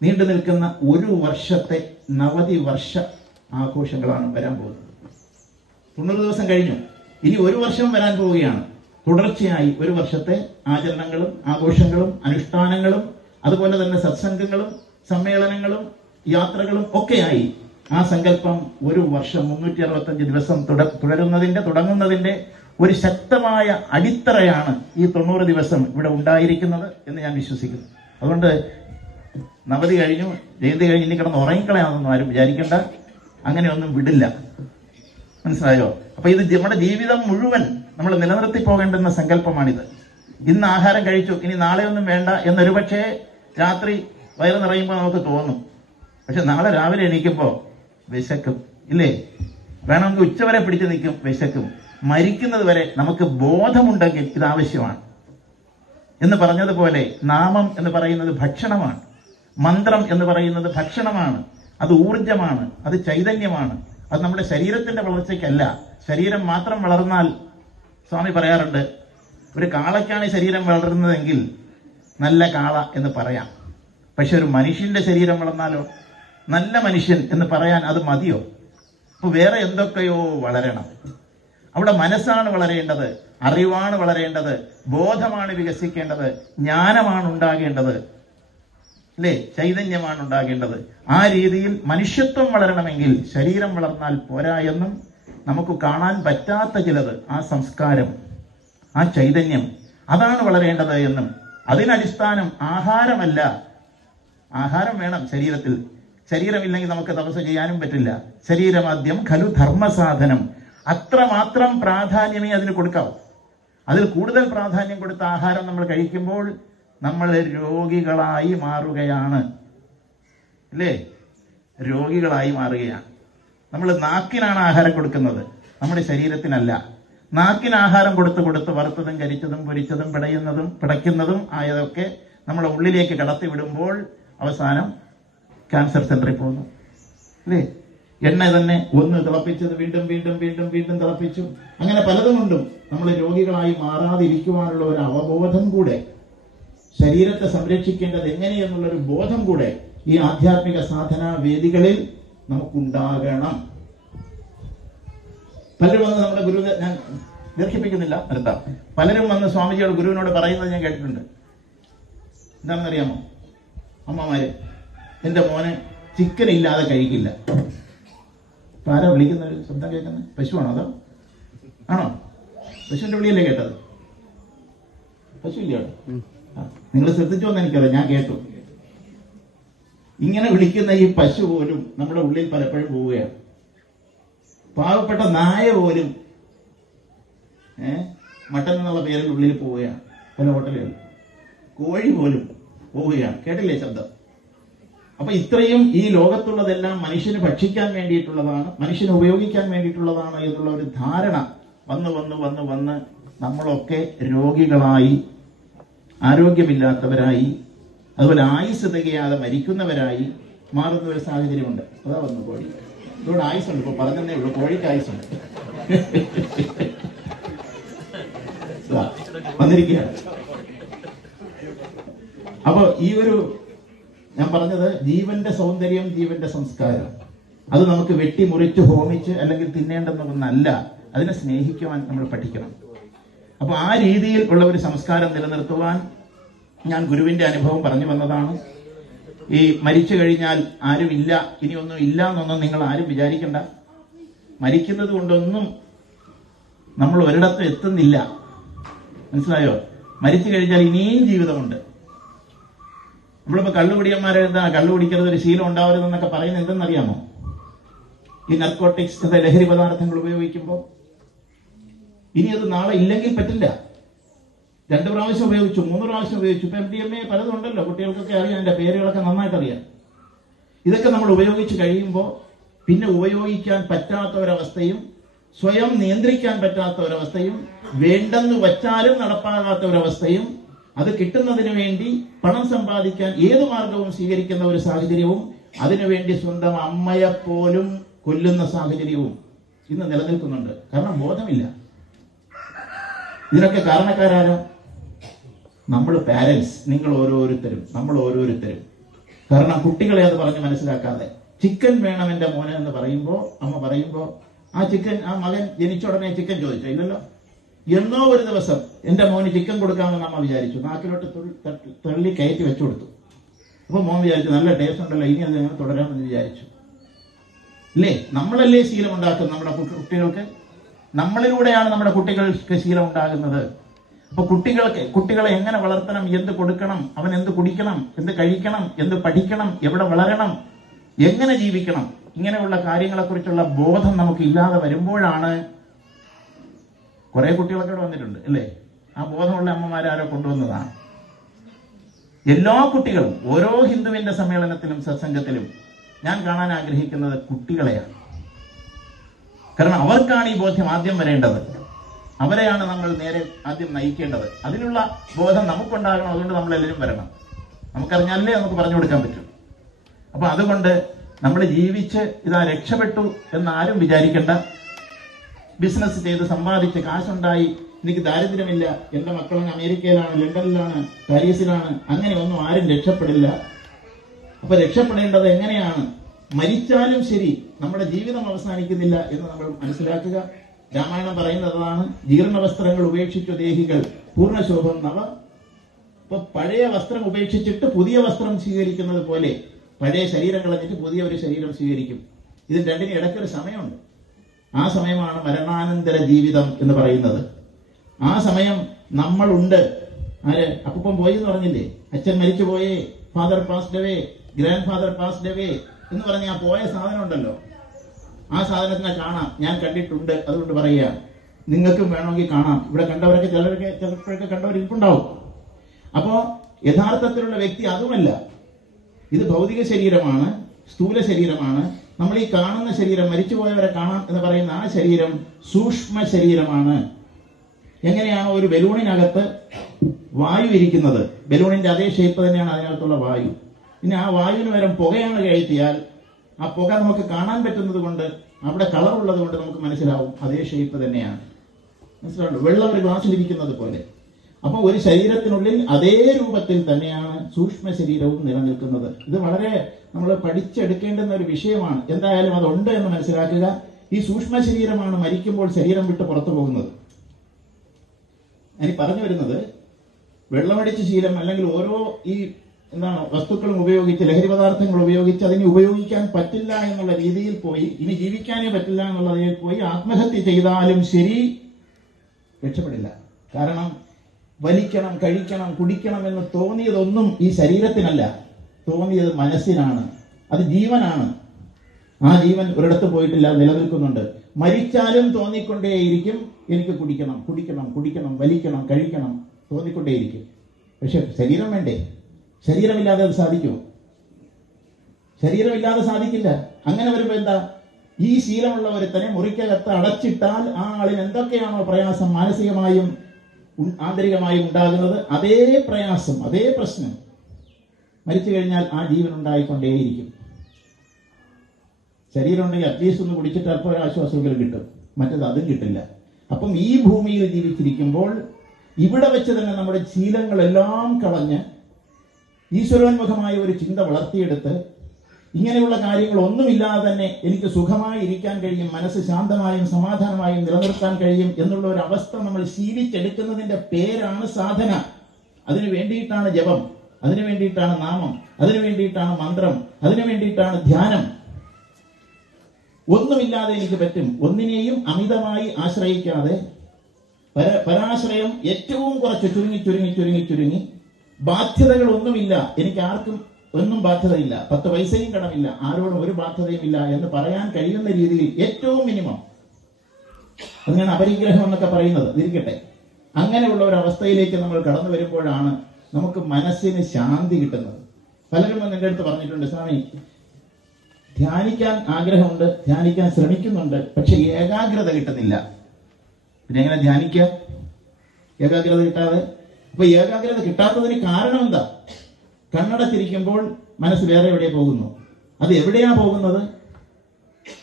നീണ്ടു നിൽക്കുന്ന ഒരു വർഷത്തെ നവതി വർഷ ആഘോഷങ്ങളാണ് വരാൻ പോകുന്നത്. 90 ദിവസം കഴിഞ്ഞു, ഇനി ഒരു വർഷം വരാൻ പോവുകയാണ്. തുടർച്ചയായി ഒരു വർഷത്തെ ആചരണങ്ങളും ആഘോഷങ്ങളും അനുഷ്ഠാനങ്ങളും അതുപോലെ തന്നെ സത്സംഗങ്ങളും സമ്മേളനങ്ങളും യാത്രകളും ഒക്കെയായി ആ സങ്കല്പം ഒരു വർഷം 365 ദിവസം തുടങ്ങുന്നതിന്റെ ഒരു ശക്തമായ അടിത്തറയാണ് ഈ 90 ദിവസം ഇവിടെ ഉണ്ടായിരിക്കുന്നത് എന്ന് ഞാൻ വിശ്വസിക്കുന്നു. അതുകൊണ്ട് നവതി കഴിഞ്ഞു, ജയന്തി കഴിഞ്ഞ് ഇനി കിടന്ന് ഉറങ്ങിക്കളയാണെന്നൊന്നും ആരും വിചാരിക്കേണ്ട. അങ്ങനെയൊന്നും വിടില്ല, മനസ്സിലായോ? അപ്പൊ ഇത് നമ്മുടെ ജീവിതം മുഴുവൻ നമ്മൾ നിലനിർത്തി പോകേണ്ടുന്ന സങ്കല്പമാണിത്. ഇന്ന് ആഹാരം കഴിച്ചു, ഇനി നാളെ ഒന്നും വേണ്ട എന്നൊരുപക്ഷെ രാത്രി വയറ് നിറയുമ്പോൾ നമുക്ക് തോന്നും. പക്ഷെ നാളെ രാവിലെ എണീക്കുമ്പോൾ വിശക്കും, ഇല്ലേ? വേണമെങ്കിൽ ഉച്ചവരെ പിടിച്ചു നിൽക്കും, വിശക്കും. മരിക്കുന്നത് വരെ നമുക്ക് ബോധമുണ്ടെങ്കിൽ ഇത് ആവശ്യമാണ്. എന്ന് പറഞ്ഞതുപോലെ നാമം എന്ന് പറയുന്നത് ഭക്ഷണമാണ്, മന്ത്രം എന്ന് പറയുന്നത് ഭക്ഷണമാണ്, അത് ഊർജമാണ്, അത് ചൈതന്യമാണ്. അത് നമ്മുടെ ശരീരത്തിന്റെ വളർച്ചയ്ക്കല്ല. ശരീരം മാത്രം വളർന്നാൽ, സ്വാമി പറയാറുണ്ട്, ഒരു കാളയ്ക്കാണ് ശരീരം വളരുന്നതെങ്കിൽ നല്ല കാള എന്ന് പറയാം. പക്ഷെ ഒരു മനുഷ്യന്റെ ശരീരം വളർന്നാലോ, നല്ല മനുഷ്യൻ എന്ന് പറയാൻ അത് മതിയോ? അപ്പൊ വേറെ എന്തൊക്കെയോ വളരണം. അവിടെ മനസ്സാണ് വളരേണ്ടത്, അറിവാണ് വളരേണ്ടത്, ബോധമാണ് വികസിക്കേണ്ടത്, ജ്ഞാനമാണ് ഉണ്ടാകേണ്ടത്, അല്ലേ? ചൈതന്യമാണ് ഉണ്ടാകേണ്ടത്. ആ രീതിയിൽ മനുഷ്യത്വം വളരണമെങ്കിൽ ശരീരം വളർന്നാൽ പോരാ എന്നും, നമുക്ക് കാണാൻ പറ്റാത്ത ചിലത്, ആ സംസ്കാരം, ആ ചൈതന്യം, അതാണ് വളരേണ്ടത് എന്നും, അതിനടിസ്ഥാനം ആഹാരമല്ല. ആഹാരം വേണം ശരീരത്തിൽ. ശരീരമില്ലെങ്കിൽ നമുക്ക് തപസ് ചെയ്യാനും പറ്റില്ല. ശരീരമാദ്യം ഖലു ധർമ്മസാധനം. അത്രമാത്രം പ്രാധാന്യമേ അതിന് കൊടുക്കാവൂ. അതിൽ കൂടുതൽ പ്രാധാന്യം കൊടുത്ത ആഹാരം നമ്മൾ കഴിക്കുമ്പോൾ നമ്മൾ രോഗികളായി മാറുകയാണ്, അല്ലേ? രോഗികളായി മാറുകയാണ്. നമ്മൾ നാക്കിനാണ് ആഹാരം കൊടുക്കുന്നത്, നമ്മുടെ ശരീരത്തിനല്ല. നാക്കിന് ആഹാരം കൊടുത്ത് വറുത്തതും കരിച്ചതും പൊരിച്ചതും പിടയ്ക്കുന്നതും ആയതൊക്കെ നമ്മുടെ ഉള്ളിലേക്ക് കടത്തി വിടുമ്പോൾ അവസാനം ക്യാൻസർ സെന്ററിൽ പോകുന്നു, അല്ലേ? എണ്ണ തന്നെ ഒന്ന് തിളപ്പിച്ചത് വീണ്ടും വീണ്ടും വീണ്ടും വീണ്ടും തിളപ്പിച്ചു, അങ്ങനെ പലതും കൊണ്ടും നമ്മൾ രോഗികളായി മാറാതിരിക്കുവാനുള്ള ഒരു അവബോധം കൂടെ, ശരീരത്തെ സംരക്ഷിക്കേണ്ടത് എങ്ങനെയെന്നുള്ളൊരു ബോധം കൂടെ ഈ ആധ്യാത്മിക സാധനാ വേദികളിൽ നമുക്കുണ്ടാകണം. പലരും വന്ന് നമ്മുടെ ഗുരു, ഞാൻ ദീർഘിപ്പിക്കുന്നില്ല, നിർത്താം. പലരും വന്ന് സ്വാമിജിയോട്, ഗുരുവിനോട് പറയുന്നത് ഞാൻ കേട്ടിട്ടുണ്ട്. എന്താണെന്നറിയാമോ? അമ്മമാര്, എന്റെ മോനെ ചിക്കൻ ഇല്ലാതെ കഴിക്കില്ല. ഇപ്പൊ ആരാ വിളിക്കുന്ന ഒരു ശബ്ദം കേൾക്കുന്നത്? പശുവാണോ? അതോ ആണോ? പശുവിന്റെ വിളിയല്ലേ കേട്ടത്? പശു ഇല്ല അവിടെ? നിങ്ങൾ ശ്രദ്ധിച്ചോന്ന് എനിക്കറിയാം, ഞാൻ കേട്ടു. ഇങ്ങനെ വിളിക്കുന്ന ഈ പശു പോലും നമ്മുടെ ഉള്ളിൽ പലപ്പോഴും പോവുകയാണ്. പാവപ്പെട്ട നായ പോലും മട്ടൻ എന്നുള്ള പേരിൽ ഉള്ളിൽ പോവുകയാണ് പല ഹോട്ടലുകളിൽ. കോഴി പോലും പോവുകയാണ്. കേട്ടില്ലേ ശബ്ദം? അപ്പൊ ഇത്രയും ഈ ലോകത്തുള്ളതെല്ലാം മനുഷ്യന് ഭക്ഷിക്കാൻ വേണ്ടിയിട്ടുള്ളതാണ്, മനുഷ്യന് ഉപയോഗിക്കാൻ വേണ്ടിയിട്ടുള്ളതാണ് എന്നുള്ള ഒരു ധാരണ വന്ന് വന്ന് വന്ന് വന്ന് നമ്മളൊക്കെ രോഗികളായി, ആരോഗ്യമില്ലാത്തവരായി, അതുപോലെ ആയുസ് തികയാതെ മരിക്കുന്നവരായി മാറുന്ന ഒരു സാഹചര്യമുണ്ട്. അതാ വന്നു കോഴി. ഇവിടെ ആയുസുണ്ട്, ഇപ്പൊ പറഞ്ഞതേ ഉള്ളൂ, കോഴിക്ക് ആയുസുണ്ട്. വന്നിരിക്കുകയാണ്. അപ്പൊ ഈ ഒരു ഞാൻ പറഞ്ഞത് ജീവന്റെ സൗന്ദര്യം, ജീവന്റെ സംസ്കാരം, അത് നമുക്ക് വെട്ടിമുറിച്ച് ഹോമിച്ച് അല്ലെങ്കിൽ തിന്നേണ്ടെന്നൊന്നല്ല, അതിനെ സ്നേഹിക്കുവാൻ നമ്മൾ പഠിക്കണം. അപ്പൊ ആ രീതിയിൽ ഉള്ള ഒരു സംസ്കാരം നിലനിർത്തുവാൻ ഞാൻ ഗുരുവിന്റെ അനുഭവം പറഞ്ഞു വന്നതാണ്. ഈ മരിച്ചു കഴിഞ്ഞാൽ ആരുമില്ല, ഇനിയൊന്നും ഇല്ല എന്നൊന്നും നിങ്ങൾ ആരും വിചാരിക്കണ്ട. മരിക്കുന്നത് കൊണ്ടൊന്നും നമ്മൾ ഒരിടത്തും എത്തുന്നില്ല, മനസ്സിലായോ? മരിച്ചു കഴിഞ്ഞാൽ ഇനിയും ജീവിതമുണ്ട്. നമ്മളിപ്പോ കള്ളുകുടിയന്മാരെ കള്ളു കുടിക്കരുത്, ഒരു ശീലം ഉണ്ടാവരുതെന്നൊക്കെ പറയുന്നത് എന്തെന്നറിയാമോ? ഈ നർക്കോട്ടിക്സ് എന്ന ലഹരി പദാർത്ഥങ്ങൾ ഉപയോഗിക്കുമ്പോൾ ഇനി അത് നാളെ ഇല്ലെങ്കിൽ പറ്റില്ല. 2 പ്രാവശ്യം ഉപയോഗിച്ചു, 3 പ്രാവശ്യം ഉപയോഗിച്ചു. ഇപ്പൊ MDMA പലതും ഉണ്ടല്ലോ, കുട്ടികൾക്കൊക്കെ അറിയാം, അതിന്റെ പേരുകളൊക്കെ നന്നായിട്ട് അറിയാം. ഇതൊക്കെ നമ്മൾ ഉപയോഗിച്ച് കഴിയുമ്പോൾ പിന്നെ ഉപയോഗിക്കാൻ പറ്റാത്ത ഒരവസ്ഥയും, സ്വയം നിയന്ത്രിക്കാൻ പറ്റാത്ത ഒരവസ്ഥയും, വേണ്ടെന്ന് വച്ചാലും നടപ്പാകാത്ത ഒരവസ്ഥയും, അത് കിട്ടുന്നതിന് വേണ്ടി പണം സമ്പാദിക്കാൻ ഏത് മാർഗവും സ്വീകരിക്കുന്ന ഒരു സാഹചര്യവും, അതിനുവേണ്ടി സ്വന്തം അമ്മയെപ്പോലും കൊല്ലുന്ന സാഹചര്യവും ഇന്ന് നിലനിൽക്കുന്നുണ്ട്. കാരണം ബോധമില്ല. ഇതിനൊക്കെ കാരണക്കാരാരോ? നമ്മൾ പാരന്റ്സ്, നിങ്ങൾ ഓരോരുത്തരും, നമ്മൾ ഓരോരുത്തരും. കാരണം കുട്ടികളെ അത് പറഞ്ഞ് മനസ്സിലാക്കാതെ ചിക്കൻ വേണം എന്റെ മോനെ എന്ന് പറയുമ്പോൾ, അമ്മ പറയുമ്പോൾ ആ മകൻ ജനിച്ച ഉടനെ ചിക്കൻ ചോദിച്ചോ? ഇല്ലല്ലോ. എന്നോ ഒരു ദിവസം എന്റെ മോന് ചിക്കൻ കൊടുക്കാമെന്ന് അമ്മ വിചാരിച്ചു, നാക്കിലോട്ട് തള്ളി കയറ്റി വെച്ചു കൊടുത്തു. അപ്പൊ മോൻ വിചാരിച്ചു നല്ല ടേസ്റ്റ് ഉണ്ടല്ലോ, ഇനി അത് ഞങ്ങൾ തുടരാമെന്ന് വിചാരിച്ചു. അല്ലേ? നമ്മളല്ലേ ശീലം ഉണ്ടാക്കുന്നത് നമ്മുടെ കുട്ടികൾക്ക്? നമ്മളിലൂടെയാണ് നമ്മുടെ കുട്ടികൾക്ക് ശീലം ഉണ്ടാകുന്നത്. അപ്പൊ കുട്ടികളെ എങ്ങനെ വളർത്തണം, എന്ത് കൊടുക്കണം, അവൻ എന്ത് കുടിക്കണം, എന്ത് കഴിക്കണം, എന്ത് പഠിക്കണം, എവിടെ വളരണം, എങ്ങനെ ജീവിക്കണം, ഇങ്ങനെയുള്ള കാര്യങ്ങളെക്കുറിച്ചുള്ള ബോധം നമുക്ക് ഇല്ലാതെ വരുമ്പോഴാണ്, കുറെ കുട്ടികളൊക്കെ ഇവിടെ വന്നിട്ടുണ്ട് അല്ലേ, ആ ബോധമുള്ള അമ്മമാരാരോ കൊണ്ടുവന്നതാണ്. എല്ലാ കുട്ടികളും ഓരോ ഹിന്ദുവിന്റെ സമ്മേളനത്തിലും സത്സംഗത്തിലും ഞാൻ കാണാൻ ആഗ്രഹിക്കുന്നത് കുട്ടികളെയാണ്. കാരണം അവർക്കാണ് ഈ ബോധ്യം ആദ്യം വരേണ്ടത്. അവരെയാണ് നമ്മൾ നേരെ ആദ്യം നയിക്കേണ്ടത്. അതിനുള്ള ബോധം നമുക്കുണ്ടാകണം. അതുകൊണ്ട് നമ്മളെല്ലാവരും വരണം. നമുക്കറിഞ്ഞാലേ നമുക്ക് പറഞ്ഞു കൊടുക്കാൻ പറ്റും. അപ്പൊ അതുകൊണ്ട് നമ്മൾ ജീവിച്ച് ഇതാ രക്ഷപ്പെട്ടു എന്നാരും വിചാരിക്കേണ്ട. ബിസിനസ് ചെയ്ത് സമ്പാദിച്ച് കാശുണ്ടായി എനിക്ക് ദാരിദ്ര്യമില്ല, എന്റെ മക്കളങ്ങ് അമേരിക്കയിലാണ്, ലണ്ടനിലാണ്, പാരീസിലാണ്, അങ്ങനെ ഒന്നും ആരും രക്ഷപ്പെടില്ല. അപ്പൊ രക്ഷപ്പെടേണ്ടത് എങ്ങനെയാണ്? മരിച്ചാലും ശരി നമ്മുടെ ജീവിതം അവസാനിക്കുന്നില്ല എന്ന് നമ്മൾ മനസ്സിലാക്കുക. രാമായണം പറയുന്നതാണ്, ജീർണ വസ്ത്രങ്ങൾ ഉപേക്ഷിച്ചു ദേഹികൾ പൂർണ്ണശോഭം നവ. ഇപ്പൊ പഴയ വസ്ത്രം ഉപേക്ഷിച്ചിട്ട് പുതിയ വസ്ത്രം സ്വീകരിക്കുന്നത് പോലെ പഴയ ശരീരം കളഞ്ഞിട്ട് പുതിയ ഒരു ശരീരം സ്വീകരിക്കും. ഇതിന് രണ്ടിന് ഇടയ്ക്കൊരു സമയമുണ്ട്. ആ സമയമാണ് മരണാനന്തര ജീവിതം എന്ന് പറയുന്നത്. ആ സമയം നമ്മളുണ്ട്. ആര്? അപ്പൂപ്പൻ പോയി എന്ന് പറഞ്ഞില്ലേ? അച്ഛൻ മരിച്ചു പോയേ, father passed away, grand father passed away എന്ന് പറഞ്ഞ ആ പോയ സാധനം ഉണ്ടല്ലോ, ആ സാധനത്തിനെ കാണാം. ഞാൻ കണ്ടിട്ടുണ്ട്, അതുകൊണ്ട് പറയുക, നിങ്ങൾക്കും വേണമെങ്കിൽ കാണാം. ഇവിടെ കണ്ടവരൊക്കെ ചിലപ്പോഴൊക്കെ കണ്ടവരിപ്പുണ്ടാവും. അപ്പോ യഥാർത്ഥത്തിലുള്ള വ്യക്തി അതുമല്ല. ഇത് ഭൗതിക ശരീരമാണ്, സ്ഥൂല ശരീരമാണ്. നമ്മൾ ഈ കാണുന്ന ശരീരം, മരിച്ചുപോയവരെ കാണാം എന്ന് പറയുന്ന ആ ശരീരം സൂക്ഷ്മ ശരീരമാണ്. എങ്ങനെയാണോ ഒരു ബലൂണിനകത്ത് വായു ഇരിക്കുന്നത്, ബലൂണിന്റെ അതേ ഷേപ്പ് തന്നെയാണ് അതിനകത്തുള്ള വായു. പിന്നെ ആ വായുവിന് വരം പുകയാണ് കയറ്റിയാൽ ആ പുക നമുക്ക് കാണാൻ പറ്റുന്നത് കൊണ്ട്, അവിടെ കളർ ഉള്ളത് കൊണ്ട് നമുക്ക് മനസ്സിലാവും അതേ ഷേപ്പ് തന്നെയാണ്. മനസ്സിലാവുന്നു? വെള്ളം ഒരു ഗ്ലാസ്സിലിരിക്കുന്നത് പോലെ. അപ്പൊ ഒരു ശരീരത്തിനുള്ളിൽ അതേ രൂപത്തിൽ തന്നെയാണ് സൂക്ഷ്മ ശരീരവും നിലനിൽക്കുന്നത്. ഇത് വളരെ നമ്മൾ പഠിച്ചെടുക്കേണ്ടുന്ന ഒരു വിഷയമാണ്. എന്തായാലും അതുണ്ട് എന്ന് മനസ്സിലാക്കുക. ഈ സൂക്ഷ്മ ശരീരമാണ് മരിക്കുമ്പോൾ ശരീരം വിട്ട് പുറത്തു പോകുന്നത്. ഞാൻ പറഞ്ഞു വരുന്നത്, വെള്ളമടിച്ച ശീലം അല്ലെങ്കിൽ ഓരോ ഈ വസ്തുക്കളും ഉപയോഗിച്ച്, ലഹരി പദാർത്ഥങ്ങൾ ഉപയോഗിച്ച് അതിനെ ഉപയോഗിക്കാൻ പറ്റില്ല എന്നുള്ള രീതിയിൽ പോയി, ഇനി ജീവിക്കാനേ പറ്റില്ല എന്നുള്ളതിൽ പോയി ആത്മഹത്യ ചെയ്താലും ശരി രക്ഷപ്പെടില്ല. കാരണം വലിക്കണം, കഴിക്കണം, കുടിക്കണം എന്ന് തോന്നിയതൊന്നും ഈ ശരീരത്തിനല്ല, തോന്നിയത് മനസ്സിനാണ്. അത് ജീവനാണ്. ആ ജീവൻ ഒരിടത്ത് പോയിട്ടില്ല, നിലനിൽക്കുന്നുണ്ട്. മരിച്ചാലും തോന്നിക്കൊണ്ടേയിരിക്കും, എനിക്ക് കുടിക്കണം, കുടിക്കണം, കുടിക്കണം, വലിക്കണം, കഴിക്കണം, തോന്നിക്കൊണ്ടേയിരിക്കും. പക്ഷെ ശരീരം വേണ്ടേ? ശരീരമില്ലാതെ അത് സാധിക്കുമോ? ശരീരമില്ലാതെ സാധിക്കില്ല. അങ്ങനെ വരുമ്പോ എന്താ, ഈ ശീലമുള്ള ഒരുത്തനെ മുറിക്കകത്ത് അടച്ചിട്ടാൽ ആ ആളിന് എന്തൊക്കെയാണോ പ്രയാസം മാനസികമായും ആന്തരികമായും ഉണ്ടാകുന്നത്, അതേ പ്രയാസം, അതേ പ്രശ്നം മരിച്ചു കഴിഞ്ഞാൽ ആ ജീവൻ ഉണ്ടായിക്കൊണ്ടേയിരിക്കും. ശരീരം ഉണ്ടെങ്കിൽ അറ്റ്ലീസ്റ്റ് ഒന്ന് കുടിച്ചിട്ട് അല്പം ഒരു ആശ്വാസമെങ്കിലും കിട്ടും, മറ്റത് അതും കിട്ടില്ല. അപ്പം ഈ ഭൂമിയിൽ ജീവിച്ചിരിക്കുമ്പോൾ ഇവിടെ വെച്ച് തന്നെ നമ്മുടെ ശീലങ്ങളെല്ലാം കളഞ്ഞ് ഈശ്വരോന്മുഖമായ ഒരു ചിന്ത വളർത്തിയെടുത്ത് ഇങ്ങനെയുള്ള കാര്യങ്ങളൊന്നുമില്ലാതെ തന്നെ എനിക്ക് സുഖമായി ഇരിക്കാൻ കഴിയും, മനസ്സ് ശാന്തമായും സമാധാനമായും നിലനിർത്താൻ കഴിയും എന്നുള്ള ഒരു അവസ്ഥ നമ്മൾ ശീലിച്ചെടുക്കുന്നതിന്റെ പേരാണ് സാധന. അതിനു വേണ്ടിയിട്ടാണ് ജപം, അതിനു വേണ്ടിയിട്ടാണ് നാമം, അതിനു വേണ്ടിയിട്ടാണ് മന്ത്രം, അതിനു വേണ്ടിയിട്ടാണ് ധ്യാനം. ഒന്നുമില്ലാതെ എനിക്ക് പറ്റും. ഒന്നിനെയും അമിതമായി ആശ്രയിക്കാതെ പരാശ്രയം ഏറ്റവും കുറച്ച് ചുരുങ്ങി ചുരുങ്ങി ചുരുങ്ങി ചുരുങ്ങി ബാധ്യതകളൊന്നുമില്ല, എനിക്ക് ആർക്കും ഒന്നും ബാധ്യതയില്ല, 10 പൈസയും കടമില്ല, ആരോടും ഒരു ബാധ്യതയുമില്ല എന്ന് പറയാൻ കഴിയുന്ന രീതിയിൽ ഏറ്റവും മിനിമം, അതിനാണ് അപരിഗ്രഹം എന്നൊക്കെ പറയുന്നത്. ഇരിക്കട്ടെ, അങ്ങനെയുള്ള ഒരു അവസ്ഥയിലേക്ക് നമ്മൾ കടന്നു വരുമ്പോഴാണ് നമുക്ക് മനസ്സിന് ശാന്തി കിട്ടുന്നത്. പലരും വന്ന് എൻ്റെ അടുത്ത് പറഞ്ഞിട്ടുണ്ട്, സ്വാമി ധ്യാനിക്കാൻ ആഗ്രഹമുണ്ട്, ധ്യാനിക്കാൻ ശ്രമിക്കുന്നുണ്ട്, പക്ഷെ ഏകാഗ്രത കിട്ടുന്നില്ല. പിന്നെ എങ്ങനെ ധ്യാനിക്കുക ഏകാഗ്രത കിട്ടാതെ? അപ്പൊ ഏകാഗ്രത കിട്ടാത്തതിന് കാരണം എന്താ? കണ്ണടച്ചിരിക്കുമ്പോൾ മനസ്സ് വേറെ എവിടെ പോകുന്നു. അത് എവിടെയാ പോകുന്നത്?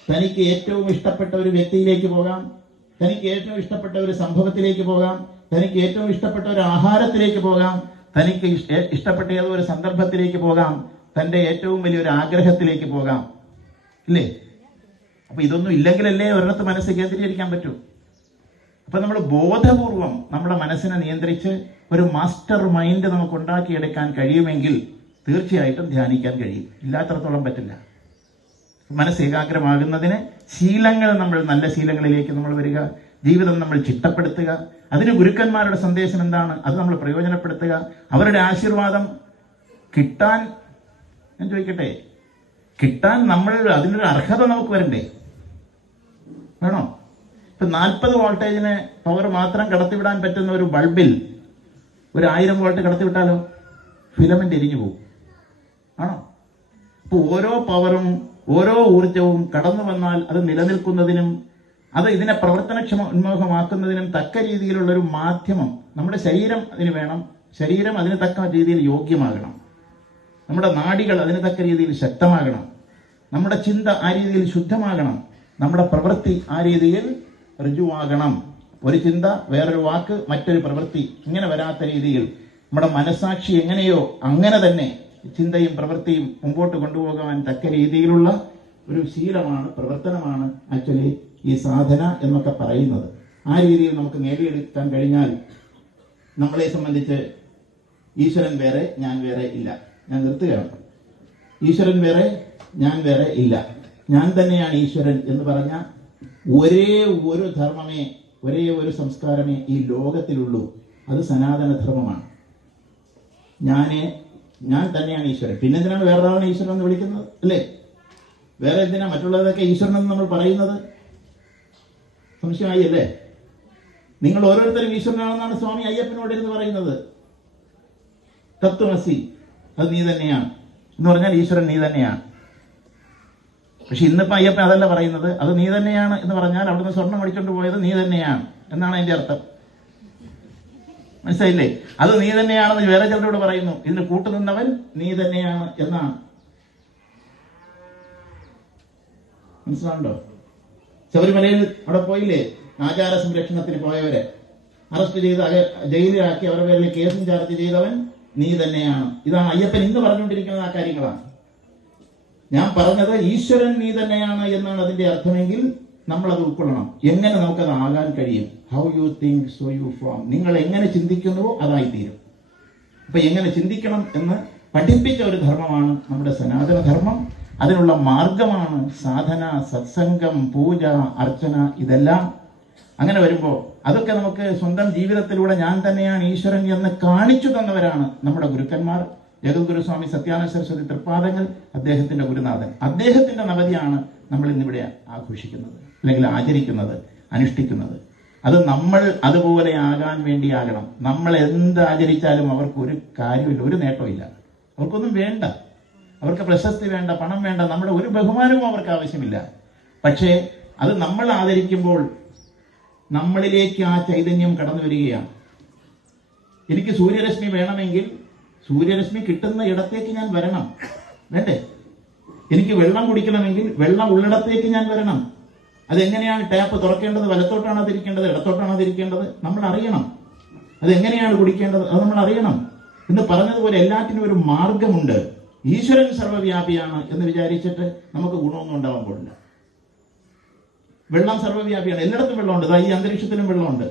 തനിക്ക് ഏറ്റവും ഇഷ്ടപ്പെട്ട ഒരു വ്യക്തിയിലേക്ക് പോകാം, തനിക്ക് ഏറ്റവും ഇഷ്ടപ്പെട്ട ഒരു സംഭവത്തിലേക്ക് പോകാം, തനിക്ക് ഏറ്റവും ഇഷ്ടപ്പെട്ട ഒരു ആഹാരത്തിലേക്ക് പോകാം, തനിക്ക് ഇഷ്ടപ്പെട്ട ഏതോ ഒരു സന്ദർഭത്തിലേക്ക് പോകാം, തന്റെ ഏറ്റവും വലിയൊരു ആഗ്രഹത്തിലേക്ക് പോകാം, ഇല്ലേ? അപ്പൊ ഇതൊന്നും ഇല്ലെങ്കിലല്ലേ ഒരിടത്ത് മനസ്സ് കേന്ദ്രീകരിക്കാൻ പറ്റൂ. അപ്പൊ നമ്മൾ ബോധപൂർവം നമ്മുടെ മനസ്സിനെ നിയന്ത്രിച്ച് ഒരു മാസ്റ്റർ മൈൻഡ് നമുക്ക് ഉണ്ടാക്കിയെടുക്കാൻ കഴിയുമെങ്കിൽ തീർച്ചയായിട്ടും ധ്യാനിക്കാൻ കഴിയും. ഇല്ലാത്തടത്തോളം പറ്റില്ല. മനസ്സ് ഏകാഗ്രമാകുന്നതിന് ശീലങ്ങൾ, നമ്മൾ നല്ല ശീലങ്ങളിലേക്ക് നമ്മൾ വരിക, ജീവിതം നമ്മൾ ചിട്ടപ്പെടുത്തുക. അതിന് ഗുരുക്കന്മാരുടെ സന്ദേശം എന്താണ്? അത് നമ്മൾ പ്രയോജനപ്പെടുത്തുക. അവരുടെ ആശീർവാദം കിട്ടാൻ, ഞാൻ ചോദിക്കട്ടെ, കിട്ടാൻ നമ്മൾ അതിനൊരു അർഹത നമുക്ക് വരണ്ടേ? വേണോ? ഇപ്പൊ 40 വോൾട്ടേജിന് പവർ മാത്രം കടത്തിവിടാൻ പറ്റുന്ന ഒരു ബൾബിൽ ഒരു 1000 വോൾട്ട് കടത്തിവിട്ടാലോ ഫിലമെന്റ് എരിഞ്ഞു പോകും. ആണോ? അപ്പൊ ഓരോ പവറും ഓരോ ഊർജവും കടന്നു വന്നാൽ അത് നിലനിൽക്കുന്നതിനും അത് ഇതിനെ പ്രവർത്തനക്ഷമോന്മുഖമാക്കുന്നതിനും തക്ക രീതിയിലുള്ള ഒരു മാധ്യമം നമ്മുടെ ശരീരം അതിന് വേണം. ശരീരം അതിന് തക്ക രീതിയിൽ യോഗ്യമാകണം. നമ്മുടെ നാഡികൾ അതിന് തക്ക രീതിയിൽ ശക്തമാകണം. നമ്മുടെ ചിന്ത ആ രീതിയിൽ ശുദ്ധമാകണം. നമ്മുടെ പ്രവൃത്തി ആ രീതിയിൽ ഋജുവാകണം. ഒരു ചിന്ത, വേറൊരു വാക്ക്, മറ്റൊരു പ്രവൃത്തി, ഇങ്ങനെ വരാത്ത രീതിയിൽ നമ്മുടെ മനസാക്ഷി എങ്ങനെയോ അങ്ങനെ തന്നെ ചിന്തയും പ്രവൃത്തിയും മുമ്പോട്ട് കൊണ്ടുപോകാൻ തക്ക രീതിയിലുള്ള ഒരു ശീലമാണ്, പ്രവർത്തനമാണ് ആക്ച്വലി ഈ സാധന എന്നൊക്കെ പറയുന്നത്. ആ രീതിയിൽ നമുക്ക് നേടിയെടുക്കാൻ കഴിഞ്ഞാൽ നമ്മളെ സംബന്ധിച്ച് ഈശ്വരൻ വേറെ, ഞാൻ വേറെ ഇല്ല. ഞാൻ നിർത്തുകയാണ്. ഈശ്വരൻ വേറെ, ഞാൻ വേറെ ഇല്ല, ഞാൻ തന്നെയാണ് ഈശ്വരൻ എന്ന് പറഞ്ഞ ഒരേ ഒരു ധർമ്മമേ, ഒരേ ഒരു സംസ്കാരമേ ഈ ലോകത്തിലുള്ളൂ. അത് സനാതന ധർമ്മമാണ്. ഞാൻ തന്നെയാണ് ഈശ്വരൻ. പിന്നെന്തിനാണ് വേറൊരാളാണ് ഈശ്വരൻ എന്ന് വിളിക്കുന്നത്? അല്ലേ? വേറെ എന്തിനാ മറ്റുള്ളതൊക്കെ ഈശ്വരൻ എന്ന് നമ്മൾ പറയുന്നത്? സംശയമായി അല്ലേ? നിങ്ങൾ ഓരോരുത്തരും ഈശ്വരനാണെന്നാണ് സ്വാമി അയ്യപ്പനോട് ഇരുന്ന് പറയുന്നത്. തത്വമസി, അത് നീ തന്നെയാണ് എന്ന് പറഞ്ഞാൽ ഈശ്വരൻ നീ തന്നെയാണ്. പക്ഷെ ഇന്നിപ്പോ അയ്യപ്പൻ അതല്ല പറയുന്നത്. അത് നീ തന്നെയാണ് എന്ന് പറഞ്ഞാൽ അവിടുന്ന് സ്വർണം അടിച്ചോണ്ട് പോയത് നീ തന്നെയാണ് എന്നാണ് അതിന്റെ അർത്ഥം. മനസ്സിലായില്ലേ? അത് നീ തന്നെയാണെന്ന് വേറെ ചിലരോട് പറയുന്നു. ഇതിന് കൂട്ടുനിന്നവൻ നീ തന്നെയാണ് എന്നാണ്. മനസ്സിലാണ്ടോ? ശബരിമലയിൽ അവിടെ പോയില്ലേ, ആചാര സംരക്ഷണത്തിന് പോയവരെ അറസ്റ്റ് ചെയ്ത് ജയിലിലാക്കി അവരുടെ പേരിൽ കേസും ചാർജ് ചെയ്തവൻ നീ തന്നെയാണ്. ഇതാണ് അയ്യപ്പൻ ഇന്ന് പറഞ്ഞുകൊണ്ടിരിക്കുന്നത്. ആ കാര്യങ്ങളാണ് ഞാൻ പറഞ്ഞത്. ഈശ്വരൻ നീ തന്നെയാണ് എന്നാണ് അതിന്റെ അർത്ഥമെങ്കിൽ നമ്മൾ അത് ഉൾക്കൊള്ളണം. എങ്ങനെ നമുക്കത് ആകാൻ കഴിയും? How you think so you form. നിങ്ങൾ എങ്ങനെ ചിന്തിക്കുന്നുവോ അതായിത്തീരും. അപ്പൊ എങ്ങനെ ചിന്തിക്കണം എന്ന് പഠിപ്പിച്ച ഒരു ധർമ്മമാണ് നമ്മുടെ സനാതന ധർമ്മം. അതിനുള്ള മാർഗമാണ് സാധന, സത്സംഗം, പൂജ, അർച്ചന, ഇതെല്ലാം. അങ്ങനെ വരുമ്പോൾ അതൊക്കെ നമുക്ക് സ്വന്തം ജീവിതത്തിലൂടെ ഞാൻ തന്നെയാണ് ഈശ്വരൻ എന്ന് കാണിച്ചു തന്നവരാണ് നമ്മുടെ ഗുരുക്കന്മാർ. ജഗദ്ഗുരുസ്വാമി സത്യാനന്ദ സരസ്വതി തൃപ്പാദങ്ങൾ അദ്ദേഹത്തിന്റെ ഗുരുനാഥൻ. അദ്ദേഹത്തിന്റെ നവതിയാണ് നമ്മൾ ഇന്നിവിടെ ആഘോഷിക്കുന്നത്, അല്ലെങ്കിൽ ആചരിക്കുന്നത്, അനുഷ്ഠിക്കുന്നത്. അത് നമ്മൾ അതുപോലെ ആകാൻ വേണ്ടിയാകണം. നമ്മൾ എന്ത് ആചരിച്ചാലും അവർക്ക് ഒരു കാര്യമില്ല, ഒരു നേട്ടമില്ല, അവർക്കൊന്നും വേണ്ട. അവർക്ക് പ്രശസ്തി വേണ്ട, പണം വേണ്ട, നമ്മുടെ ഒരു ബഹുമാനവും അവർക്ക് ആവശ്യമില്ല. പക്ഷേ അത് നമ്മൾ ആദരിക്കുമ്പോൾ നമ്മളിലേക്ക് ആ ചൈതന്യം കടന്നു വരികയാണ്. എനിക്ക് സൂര്യരശ്മി വേണമെങ്കിൽ സൂര്യരശ്മി കിട്ടുന്ന ഇടത്തേക്ക് ഞാൻ വരണം, വേണ്ടേ? എനിക്ക് വെള്ളം കുടിക്കണമെങ്കിൽ വെള്ളം ഉള്ളിടത്തേക്ക് ഞാൻ വരണം. അതെങ്ങനെയാണ് ടാപ്പ് തുറക്കേണ്ടത്? വലത്തോട്ടാണോ തിരിക്കേണ്ടത്, ഇടത്തോട്ടാണോ തിരിക്കേണ്ടത്? നമ്മൾ അറിയണം. അതെങ്ങനെയാണ് കുടിക്കേണ്ടത്, അത് നമ്മൾ അറിയണം. എന്ന് പറഞ്ഞതുപോലെ എല്ലാറ്റിനും ഒരു മാർഗമുണ്ട്. ഈശ്വരൻ സർവ്വവ്യാപിയാണ് എന്ന് വിചാരിച്ചിട്ട് നമുക്ക് ഗുണമൊന്നും ഉണ്ടാവാൻ പോലില്ല. വെള്ളം സർവ്വവ്യാപിയാണ്, എല്ലായിടത്തും വെള്ളമുണ്ട്. ഈ അന്തരീക്ഷത്തിലും വെള്ളമുണ്ട്,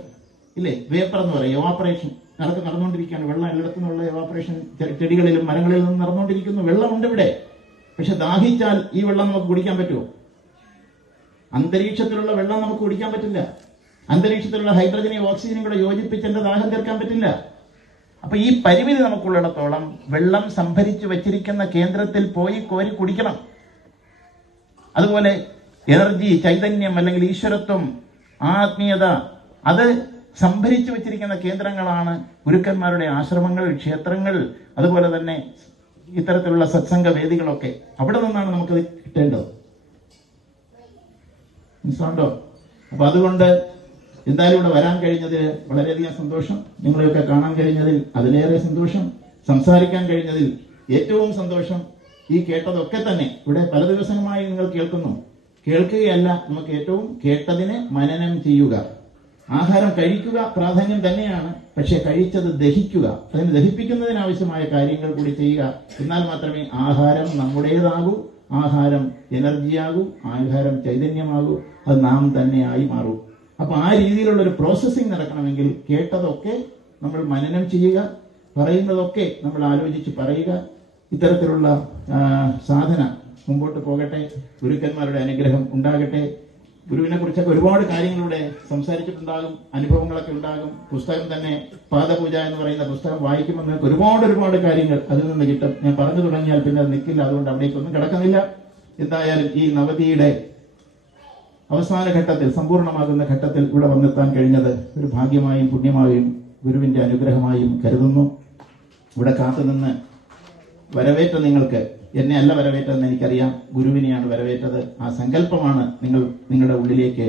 ഇല്ലേ? വേപ്പർ എന്ന് പറയും, എവാപ്പറേഷൻ നടന്നുകൊണ്ടിരിക്കുകയാണ്. വെള്ളം എല്ലായിടത്തു നിന്നുള്ള എവാപ്പറേഷൻ ചെടികളിലും മരങ്ങളിലും നിന്നും നടന്നുകൊണ്ടിരിക്കുന്നു. വെള്ളമുണ്ട് ഇവിടെ. പക്ഷെ ദാഹിച്ചാൽ ഈ വെള്ളം നമുക്ക് കുടിക്കാൻ പറ്റുമോ? അന്തരീക്ഷത്തിലുള്ള വെള്ളം നമുക്ക് കുടിക്കാൻ പറ്റില്ല. അന്തരീക്ഷത്തിലുള്ള ഹൈഡ്രജനെയും ഓക്സിജനും കൂടെ യോജിപ്പിച്ച് എന്റെ ദാഹം തീർക്കാൻ പറ്റില്ല. അപ്പൊ ഈ പരിമിതി നമുക്കുള്ളിടത്തോളം വെള്ളം സംഭരിച്ചു വെച്ചിരിക്കുന്ന കേന്ദ്രത്തിൽ പോയി കോരി കുടിക്കണം. അതുപോലെ എനർജി, ചൈതന്യം അല്ലെങ്കിൽ ഈശ്വരത്വം, ആത്മീയത, അത് സംഭരിച്ചു വെച്ചിരിക്കുന്ന കേന്ദ്രങ്ങളാണ് ഗുരുക്കന്മാരുടെ ആശ്രമങ്ങൾ, ക്ഷേത്രങ്ങൾ, അതുപോലെ തന്നെ ഇത്തരത്തിലുള്ള സത്സംഗ വേദികളൊക്കെ. അവിടെ നിന്നാണ് നമുക്കത് കിട്ടേണ്ടത്. മനസ്സിലുണ്ടോ? അപ്പൊ അതുകൊണ്ട് എന്തായാലും ഇവിടെ വരാൻ കഴിഞ്ഞതിൽ വളരെയധികം സന്തോഷം. നിങ്ങളെയൊക്കെ കാണാൻ കഴിഞ്ഞതിൽ അതിലേറെ സന്തോഷം. സംസാരിക്കാൻ കഴിഞ്ഞതിൽ ഏറ്റവും സന്തോഷം. ഈ കേട്ടതൊക്കെ തന്നെ ഇവിടെ പല ദിവസങ്ങളായി നിങ്ങൾ കേൾക്കുന്നു. കേൾക്കുകയല്ല, നമുക്ക് ഏറ്റവും കേട്ടതിനെ മനനം ചെയ്യുക. ആഹാരം കഴിക്കുക പ്രാധാന്യം തന്നെയാണ്, പക്ഷെ കഴിച്ചത് ദഹിക്കുക, അതിന് ദഹിപ്പിക്കുന്നതിനാവശ്യമായ കാര്യങ്ങൾ കൂടി ചെയ്യുക. എന്നാൽ മാത്രമേ ആഹാരം നമ്മുടേതാകൂ, ആഹാരം എനർജിയാകൂ, ആഹാരം ചൈതന്യമാകൂ, അത് നാം തന്നെയായി മാറൂ. അപ്പൊ ആ രീതിയിലുള്ള ഒരു പ്രോസസ്സിംഗ് നടക്കണമെങ്കിൽ കേട്ടതൊക്കെ നമ്മൾ മനനം ചെയ്യുക, പറയുന്നതൊക്കെ നമ്മൾ ആലോചിച്ച് പറയുക. ഇത്തരത്തിലുള്ള സാധന മുമ്പോട്ട് പോകട്ടെ. ഗുരുക്കന്മാരുടെ അനുഗ്രഹം ഉണ്ടാകട്ടെ. ഗുരുവിനെ കുറിച്ചൊക്കെ ഒരുപാട് കാര്യങ്ങളിലൂടെ സംസാരിച്ചിട്ടുണ്ടാകും, അനുഭവങ്ങളൊക്കെ ഉണ്ടാകും. പുസ്തകം തന്നെ പാദപൂജ എന്ന് പറയുന്ന പുസ്തകം വായിക്കുമ്പോൾ നിങ്ങൾക്ക് ഒരുപാട് കാര്യങ്ങൾ അതിൽ നിന്ന് കിട്ടും. ഞാൻ പറഞ്ഞു തുടങ്ങിയാൽ പിന്നെ അത് നിൽക്കില്ല, അതുകൊണ്ട് അവിടേക്കൊന്നും കിടക്കുന്നില്ല. എന്തായാലും ഈ നവതിയുടെ അവസാന ഘട്ടത്തിൽ, സമ്പൂർണ്ണമാകുന്ന ഘട്ടത്തിൽ ഇവിടെ വന്നെത്താൻ കഴിഞ്ഞത് ഒരു ഭാഗ്യമായും പുണ്യമായും ഗുരുവിന്റെ അനുഗ്രഹമായും കരുതുന്നു. ഇവിടെ കാത്തുനിന്ന് വരവേറ്റ നിങ്ങൾക്ക്, എന്നെ അല്ല വരവേറ്റതെന്ന് എനിക്കറിയാം, ഗുരുവിനെയാണ് വരവേറ്റത്. ആ സങ്കല്പമാണ് നിങ്ങളുടെ ഉള്ളിലേക്ക്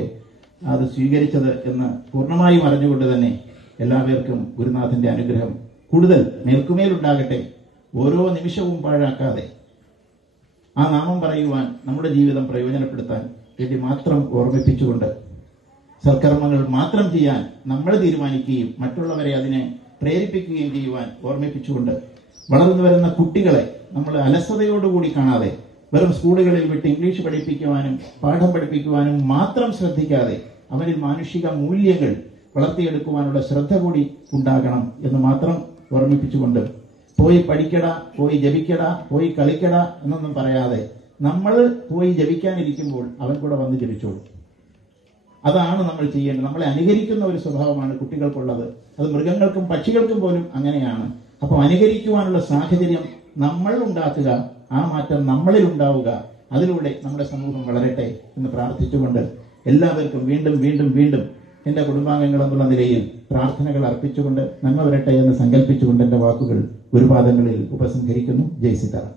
അത് സ്വീകരിച്ചത് എന്ന് പൂർണ്ണമായും അറിഞ്ഞുകൊണ്ട് തന്നെ എല്ലാവർക്കും ഗുരുനാഥന്റെ അനുഗ്രഹം കൂടുതൽ മേൽക്കുമേലുണ്ടാകട്ടെ. ഓരോ നിമിഷവും പാഴാക്കാതെ ആ നാമം പറയുവാൻ, നമ്മുടെ ജീവിതം പ്രയോജനപ്പെടുത്താൻ വേണ്ടി മാത്രം ഓർമ്മിപ്പിച്ചുകൊണ്ട്, സൽക്കർമ്മങ്ങൾ മാത്രം ചെയ്യാൻ നമ്മൾ തീരുമാനിക്കുകയും മറ്റുള്ളവരെ അതിനെ പ്രേരിപ്പിക്കുകയും ചെയ്യുവാൻ ഓർമ്മിപ്പിച്ചുകൊണ്ട്, വളർന്നു വരുന്ന കുട്ടികളെ നമ്മൾ അലസതയോടുകൂടി കാണാതെ വെറും സ്കൂളുകളിൽ വിട്ട് ഇംഗ്ലീഷ് പഠിപ്പിക്കുവാനും പാഠം പഠിപ്പിക്കുവാനും മാത്രം ശ്രദ്ധിക്കാതെ അവരിൽ മാനുഷിക മൂല്യങ്ങൾ വളർത്തിയെടുക്കുവാനുള്ള ശ്രദ്ധ കൂടി ഉണ്ടാകണം എന്ന് മാത്രം ഓർമ്മിപ്പിച്ചുകൊണ്ട്, പോയി പഠിക്കടാ, പോയി ജപിക്കടാ, പോയി കളിക്കടാ എന്നൊന്നും പറയാതെ നമ്മൾ പോയി ജപിക്കാനിരിക്കുമ്പോൾ അവൻ കൂടെ വന്ന് ജപിച്ചോളൂ. അതാണ് നമ്മൾ ചെയ്യേണ്ടത്. നമ്മളെ അനുകരിക്കുന്ന ഒരു സ്വഭാവമാണ് കുട്ടികൾക്കുള്ളത്. അത് മൃഗങ്ങൾക്കും പക്ഷികൾക്കും പോലും അങ്ങനെയാണ്. അപ്പോൾ അനുകരിക്കുവാനുള്ള സാഹചര്യം നമ്മൾ ഉണ്ടാക്കുക, ആ മാറ്റം നമ്മളിൽ ഉണ്ടാവുക. അതിലൂടെ നമ്മുടെ സമൂഹം വളരട്ടെ എന്ന് പ്രാർത്ഥിച്ചുകൊണ്ട് എല്ലാവർക്കും വീണ്ടും വീണ്ടും വീണ്ടും എന്റെ കുടുംബാംഗങ്ങൾ എന്നുള്ള നിലയിൽ പ്രാർത്ഥനകൾ അർപ്പിച്ചുകൊണ്ട് നന്മ വരട്ടെ എന്ന് സങ്കല്പിച്ചുകൊണ്ട് എന്റെ വാക്കുകൾ ഗുരുപാദങ്ങളിൽ ഉപസംഹരിക്കുന്നു. ജയ് സീതാറാം.